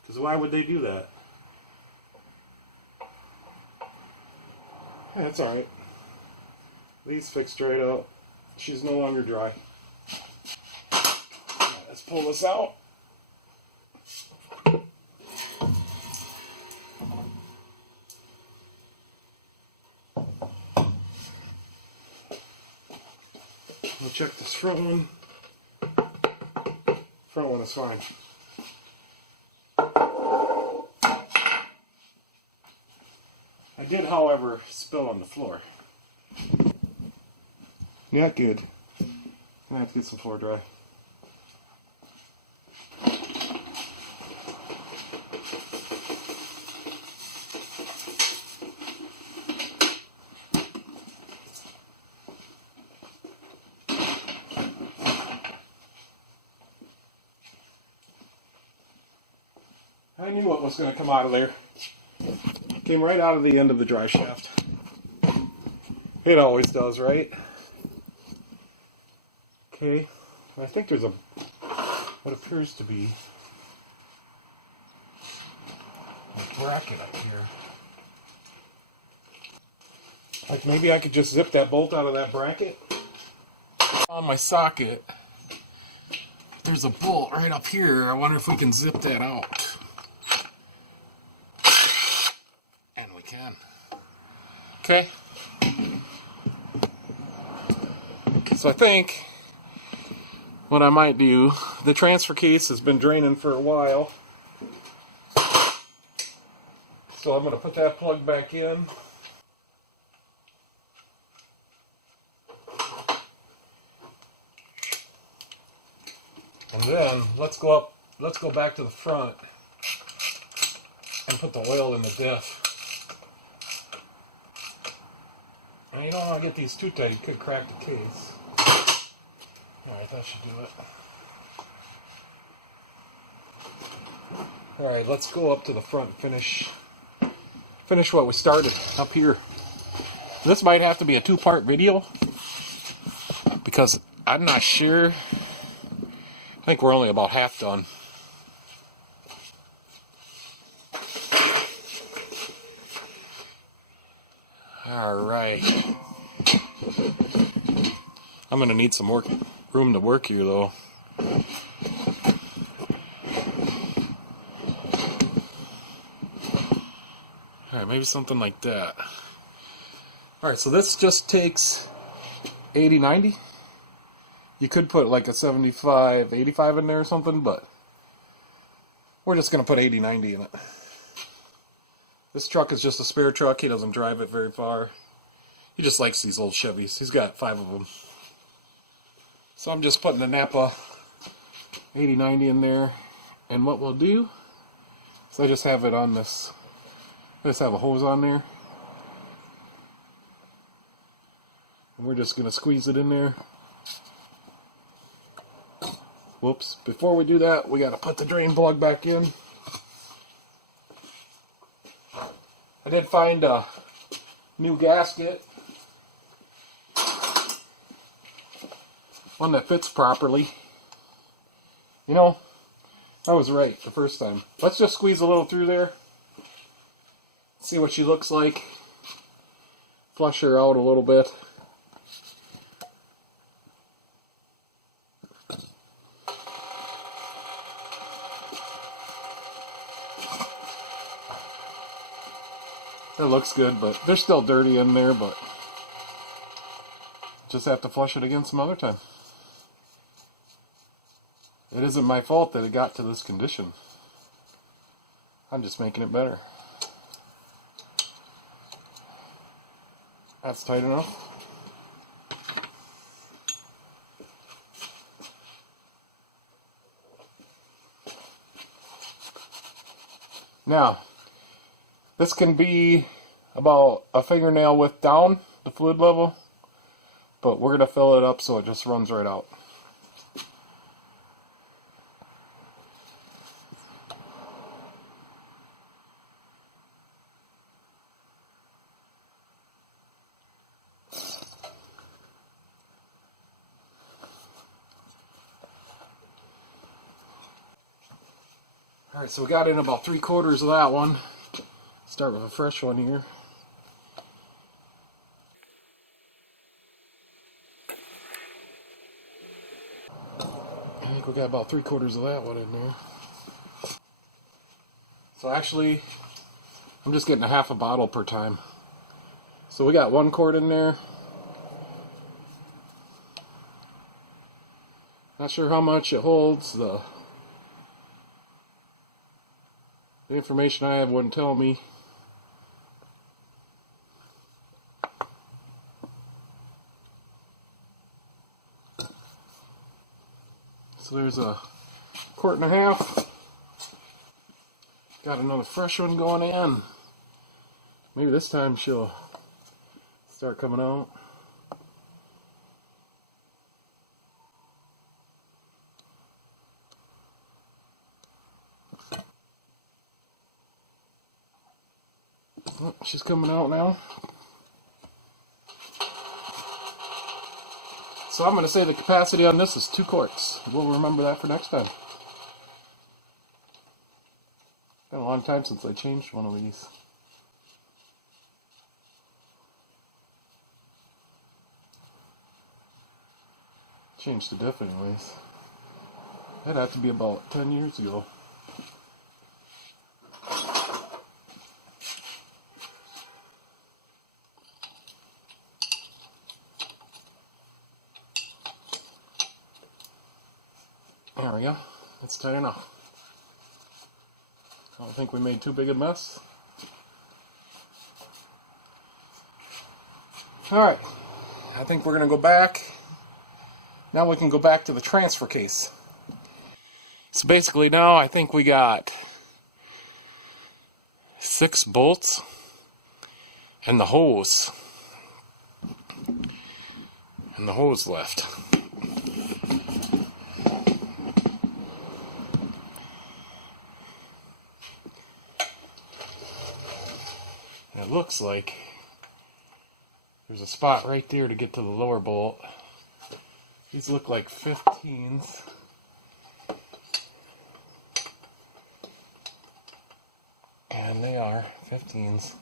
Because why would they do that? Yeah, that's alright. These fixed right up. She's no longer dry. Right, let's pull this out. We'll check this front one. Front one is fine. I did, however, spill on the floor. Not good. I'm gonna have to get some floor dry. I knew what was going to come out of there. Came right out of the end of the drive shaft. It always does, right? Okay, I think there's what appears to be a bracket up here. Like maybe I could just zip that bolt out of that bracket. On my socket, there's a bolt right up here. I wonder if we can zip that out. Can. Okay. So I think what I might do, the transfer case has been draining for a while. So I'm going to put that plug back in. And then let's go back to the front and put the oil in the diff. Now you don't want to get these too tight, you could crack the case. Alright, that should do it. Alright, let's go up to the front and finish what we started up here. This might have to be a two-part video because I'm not sure. I think we're only about half done. Alright. I'm going to need some more room to work here though. maybe something like that. Alright, so this just takes 80-90. You could put like a 75-85 in there or something, but we're just going to put 80-90 in it. This truck is just a spare truck. He doesn't drive it very far. He just likes these old Chevys. He's got 5 of them. So I'm just putting the Napa 80-90 in there. And what we'll do is I just have it on this. I just have a hose on there. And we're just going to squeeze it in there. Whoops. Before we do that, we got to put the drain plug back in. I did find a new gasket. One that fits properly. You know, I was right the first time. Let's just squeeze a little through there. See what she looks like. Flush her out a little bit. That looks good, but they're still dirty in there, but just have to flush it again some other time. It isn't my fault that it got to this condition. I'm just making it better. That's tight enough. Now, this can be about a fingernail width down, the fluid level, but we're going to fill it up so it just runs right out. Alright, so we got in about 3/4 of that one. Start with a fresh one here. I think we got about 3/4 of that one in there. So actually, I'm just getting a half a bottle per time. So we got 1 quart in there. Not sure how much it holds. The information I have wouldn't tell me. So there's a 1.5 quart. Got another fresh one going in. Maybe this time she'll start coming out. Oh, she's coming out now. So I'm going to say the capacity on this is 2 quarts. We'll remember that for next time. Been a long time since I changed one of these. Changed the diff anyways. That'd have to be about 10 years ago. There we go. That's tight enough. I don't think we made too big a mess. Alright. I think we're going to go back. Now we can go back to the transfer case. So basically now I think we got 6 bolts and the hose. And the hose left. It looks like there's a spot right there to get to the lower bolt. These look like 15s. And they are 15s.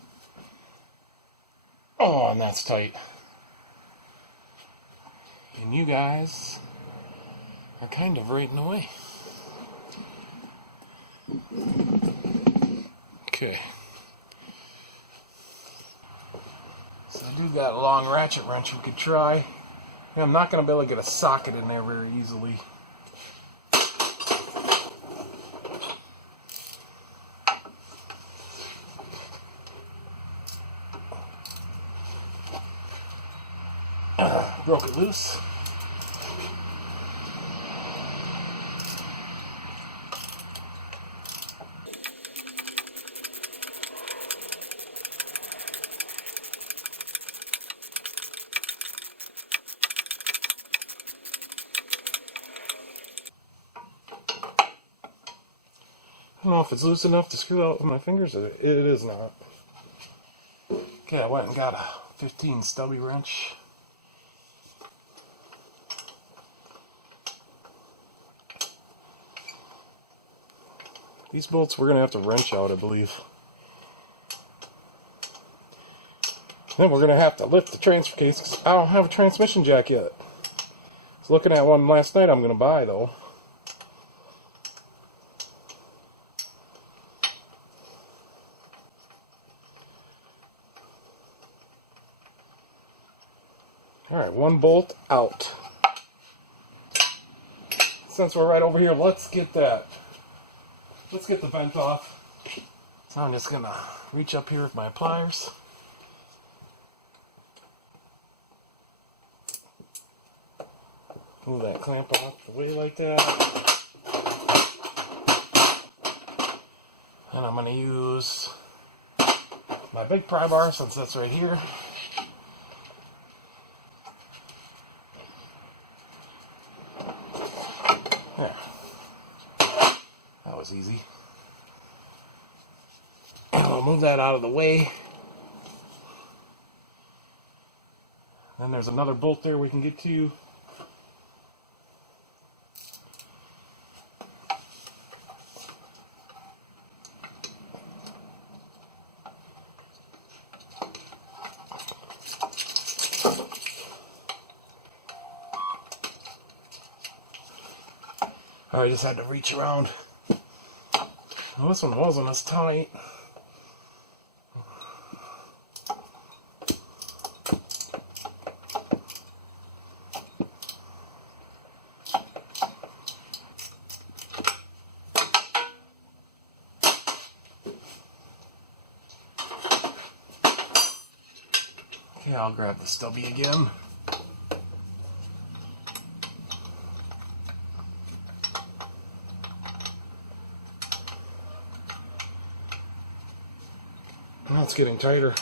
Oh, and that's tight. And you guys are kind of right in the way. Okay. got a long ratchet wrench we could try. Yeah, I'm not going to be able to get a socket in there very easily. Broke it loose. I don't know if it's loose enough to screw out with my fingers. It is not. Okay, I went and got a 15 stubby wrench. These bolts we're going to have to wrench out, I believe. Then we're going to have to lift the transfer case because I don't have a transmission jack yet. I was looking at one last night I'm going to buy, though. Alright, one bolt out. Since we're right over here, let's get the vent off. So I'm just gonna reach up here with my pliers. Move that clamp off the way like that. And I'm gonna use my big pry bar since that's right here. There. That was easy. And we'll move that out of the way. Then there's another bolt there we can get to. I just had to reach around. Well, this one wasn't as tight. Okay, I'll grab the stubby again. Now it's getting tighter.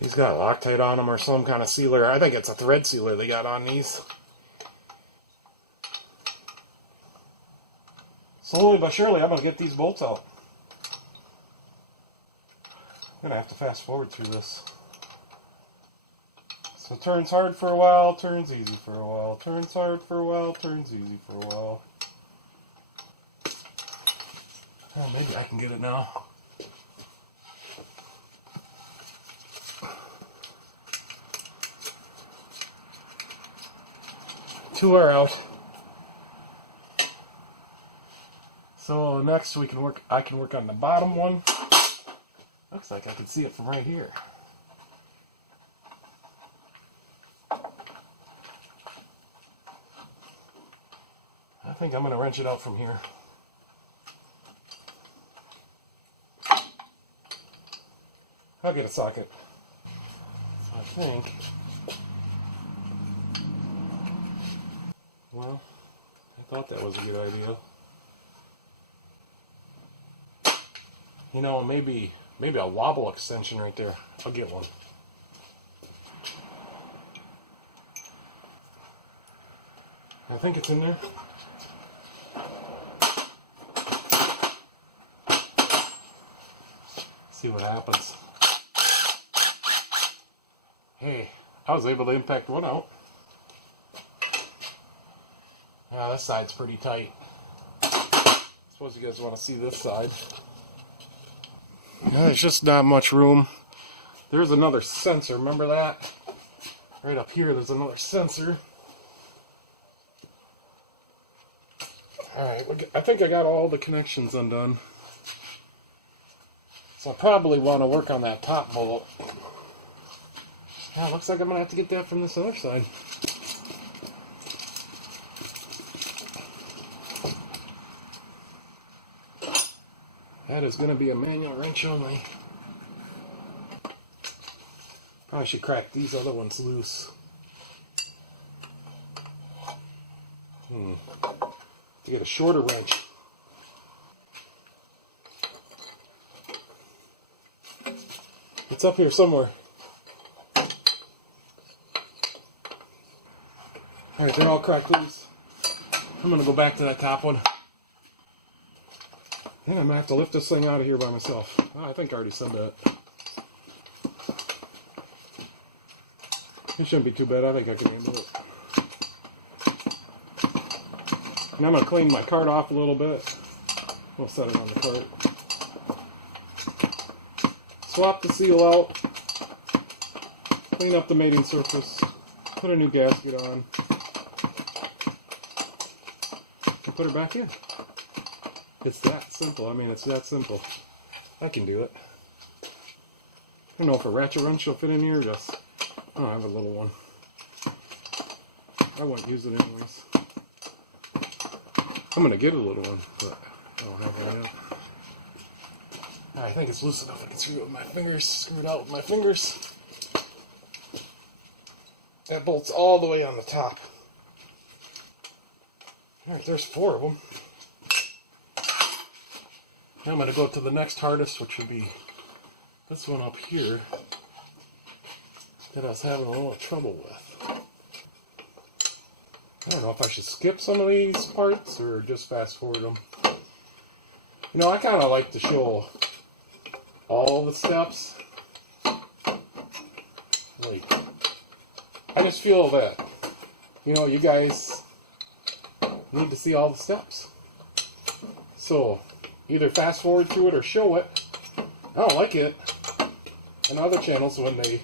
These got Loctite on them or some kind of sealer. I think it's a thread sealer they got on these. Slowly but surely I'm going to get these bolts out. I'm going to have to fast forward through this. So turns hard for a while, turns easy for a while. Turns hard for a while, turns easy for a while. Oh, maybe I can get it now. Two are out. So next I can work on the bottom one. Looks like I can see it from right here. I think I'm going to wrench it out from here. I'll get a socket. So I think, well, I thought that was a good idea. You know, maybe a wobble extension right there. I'll get one. I think it's in there. See what happens. Hey, I was able to impact one out. Yeah, this side's pretty tight. Suppose you guys want to see this side. Yeah, there's just not much room. There's another sensor, remember that? Right up here, there's another sensor. Alright, I think I got all the connections undone. So I probably want to work on that top bolt. Yeah, looks like I'm going to have to get that from this other side. That is going to be a manual wrench only. Probably should crack these other ones loose. To get a shorter wrench. It's up here somewhere. Alright, they're all cracked loose. I'm going to go back to that top one. Then I'm going to have to lift this thing out of here by myself. Oh, I think I already said that. It shouldn't be too bad. I think I can handle it. And I'm going to clean my cart off a little bit. We'll set it on the cart. Swap the seal out. Clean up the mating surface. Put a new gasket on. And put her back in. It's that simple. I mean, it's that simple. I can do it. I don't know if a ratchet wrench will fit in here or just... Oh, I have a little one. I won't use it anyways. I'm going to get a little one, but I don't have one yet. I think it's loose enough I can screw it with my fingers. Screw it out with my fingers. That bolt's all the way on the top. Alright, there's 4 of them. Now I'm going to go to the next hardest, which would be this one up here that I was having a little trouble with. I don't know if I should skip some of these parts or just fast forward them. You know, I kind of like to show all the steps. Like, I just feel that, you know, you guys need to see all the steps. So, either fast forward through it or show it. I don't like it. And other channels, when they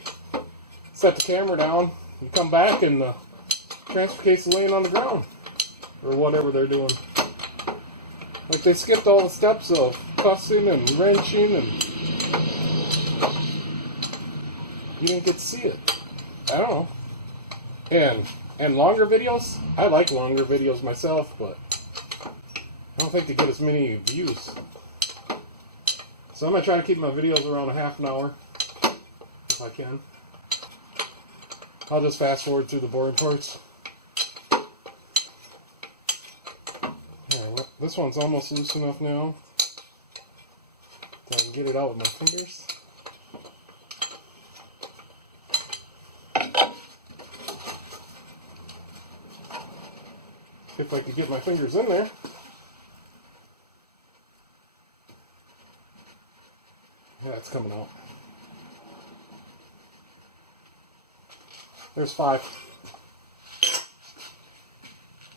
set the camera down, you come back and the transfer case is laying on the ground. Or whatever they're doing. Like they skipped all the steps of fussing and wrenching and you didn't get to see it. I don't know. And longer videos? I like longer videos myself, but I don't think they get as many views. So I'm going to try to keep my videos around a half an hour, if I can. I'll just fast forward through the boring parts. Yeah, this one's almost loose enough now that I can get it out with my fingers. If I could get my fingers in there. Yeah, it's coming out. There's 5.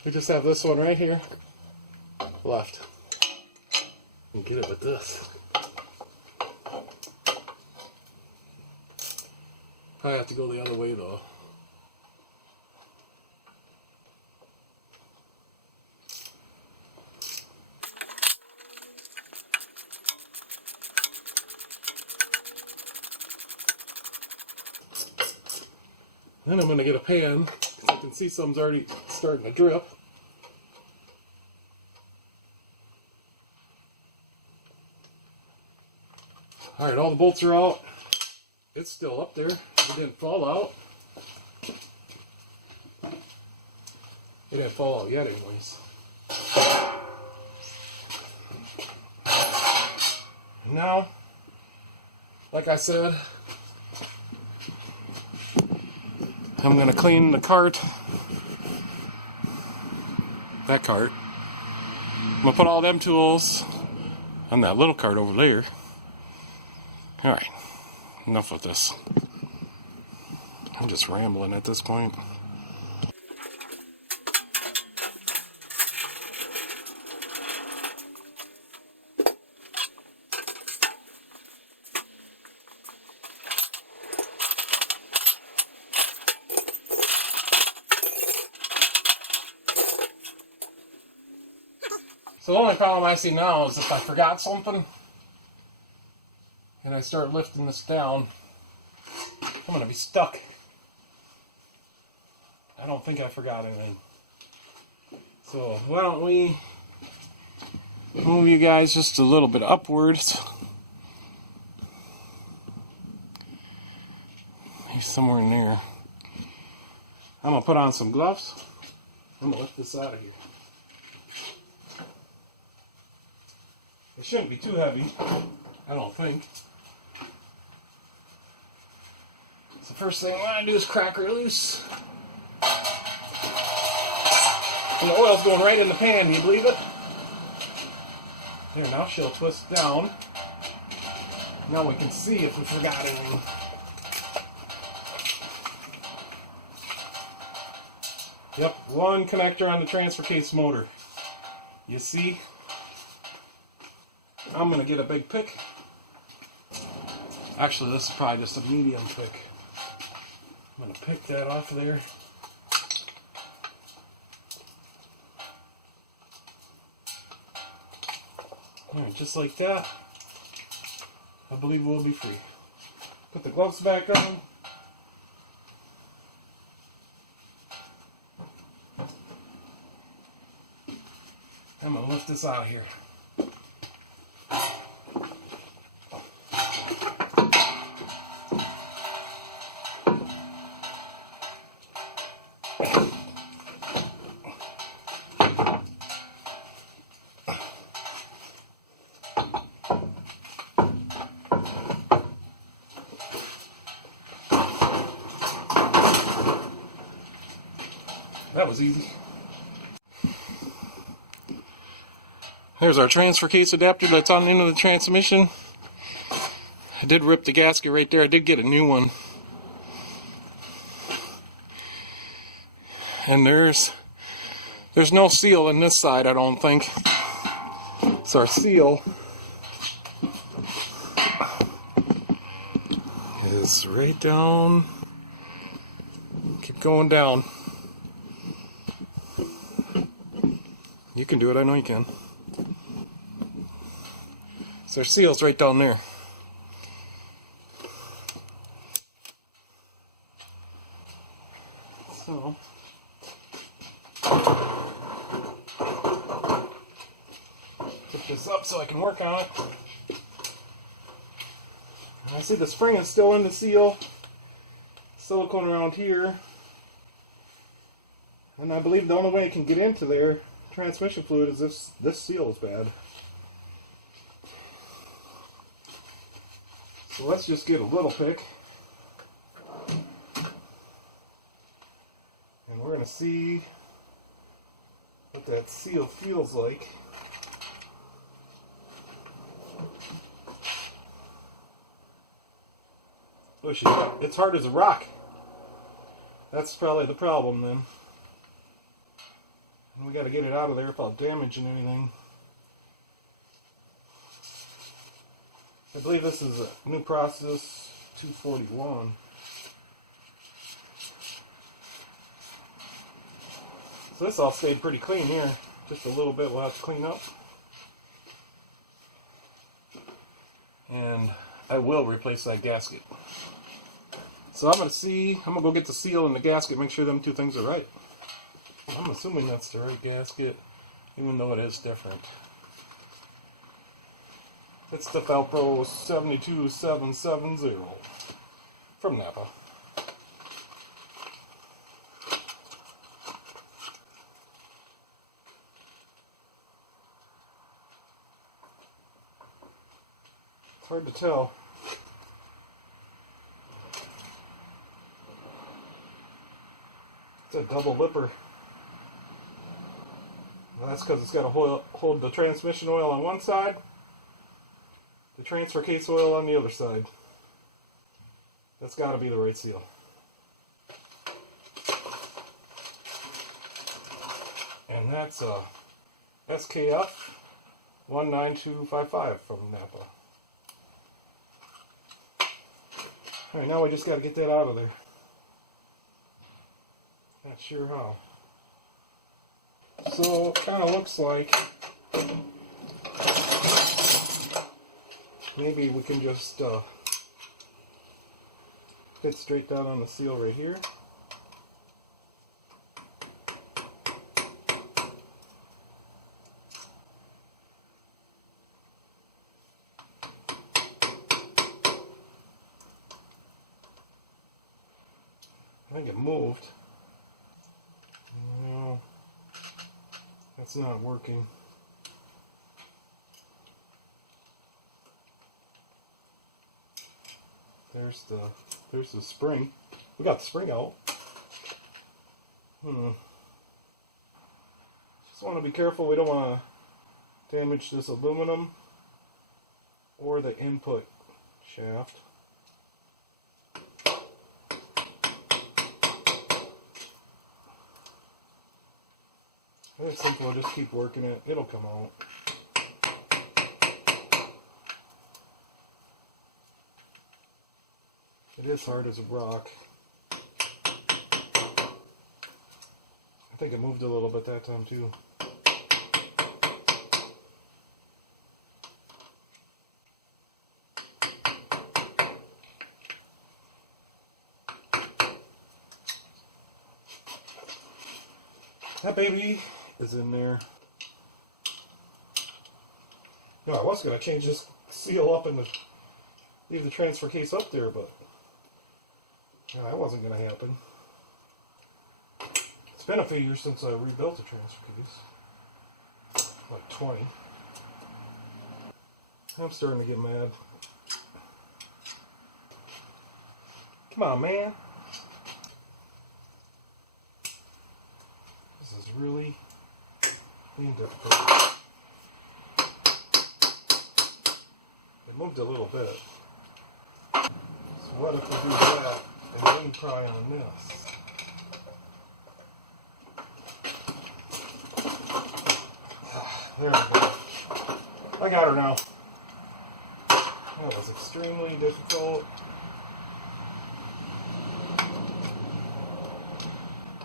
We just have this one right here left. And get it with this. I have to go the other way though. Then I'm going to get a pan, because I can see some's already starting to drip. Alright, all the bolts are out. It's still up there. It didn't fall out. It didn't fall out yet anyways. Now, like I said, I'm going to clean the cart. That cart. I'm going to put all them tools on that little cart over there. Alright, enough with this. I'm just rambling at this point. So the only problem I see now is if I forgot something, and I start lifting this down, I'm going to be stuck. I don't think I forgot anything. So why don't we move you guys just a little bit upwards. He's somewhere in there. I'm going to put on some gloves. I'm going to lift this out of here. It shouldn't be too heavy, I don't think. So the first thing I want to do is crack her loose. And the oil's going right in the pan, do you believe it? There, now she'll twist down. Now we can see if we forgot anything. Yep, one connector on the transfer case motor. You see? I'm going to get a big pick. Actually, this is probably just a medium pick. I'm going to pick that off of there. Alright, just like that. I believe we'll be free. Put the gloves back on. I'm going to lift this out of here. That was easy. There's our transfer case adapter that's on the end of the transmission. I did rip the gasket right there. I did get a new one. And there's no seal on this side, I don't think. So our seal is right down. Keep going down. You can do it, I know you can. So our seal's right down there. So put this up so I can work on it. And I see the spring is still in the seal. Silicone around here. And I believe the only way it can get into there, transmission fluid, is if this seal is bad. So let's just get a little pick. And we're going to see what that seal feels like. It's hard as a rock. That's probably the problem then. And we got to get it out of there without damaging anything. I believe this is a new process 241. So this all stayed pretty clean here. Just a little bit we'll have to clean up. And I will replace that gasket. So I'm going to go get the seal and the gasket, make sure them two things are right. I'm assuming that's the right gasket, even though it is different. It's the Falpro 72770 from Napa. It's hard to tell. It's a double lipper. Well, that's because it's got to hold the transmission oil on one side, the transfer case oil on the other side. That's got to be the right seal. And that's a SKF 19255 from Napa. Alright, now we just got to get that out of there. Not sure how. So it kind of looks like maybe we can just fit straight down on the seal right here. I think it moved. No, that's not working. There's the spring. We got the spring out. Just want to be careful. We don't want to damage this aluminum or the input shaft. I think we'll just keep working it. It'll come out. It is hard as a rock. I think it moved a little bit that time too. That baby is in there. No, I was going to change this seal up and leave the transfer case up there, but yeah, that wasn't going to happen. It's been a few years since I rebuilt the transfer case. Like 20. I'm starting to get mad. Come on, man. This is really being difficult. It moved a little bit. So what if we do that and then try on this? There we go. I got her now. That was extremely difficult.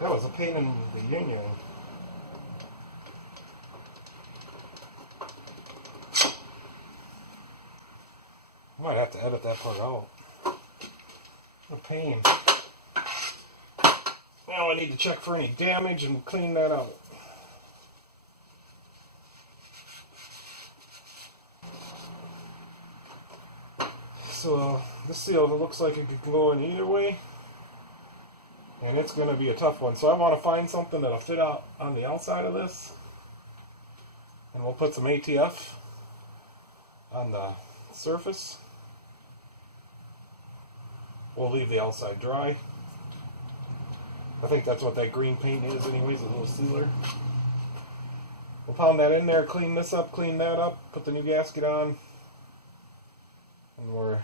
That was a pain in the yin-yang. I might have to edit that part out. What a pain. Now I need to check for any damage and clean that out. So this seal looks like it could go in either way. And it's going to be a tough one. So I want to find something that'll fit out on the outside of this. And we'll put some ATF on the surface. We'll leave the outside dry. I think that's what that green paint is anyways, a little sealer. We'll pound that in there, clean this up, clean that up, put the new gasket on. And we're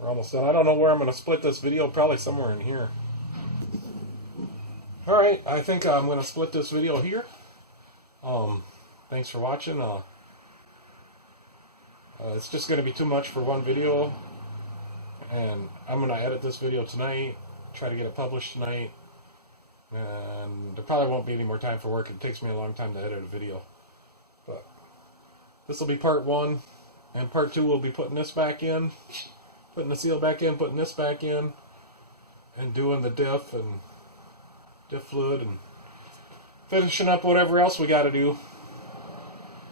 almost done. I don't know where I'm going to split this video, probably somewhere in here. Alright, I think I'm going to split this video here. Thanks for watching. It's just going to be too much for one video. And I'm going to edit this video tonight, try to get it published tonight. And there probably won't be any more time for work. It takes me a long time to edit a video. But this will be part 1. And part 2 we'll be putting this back in. Putting the seal back in, putting this back in. And doing the diff and diff fluid and finishing up whatever else we got to do.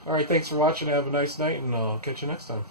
Alright, thanks for watching. Have a nice night, and I'll catch you next time.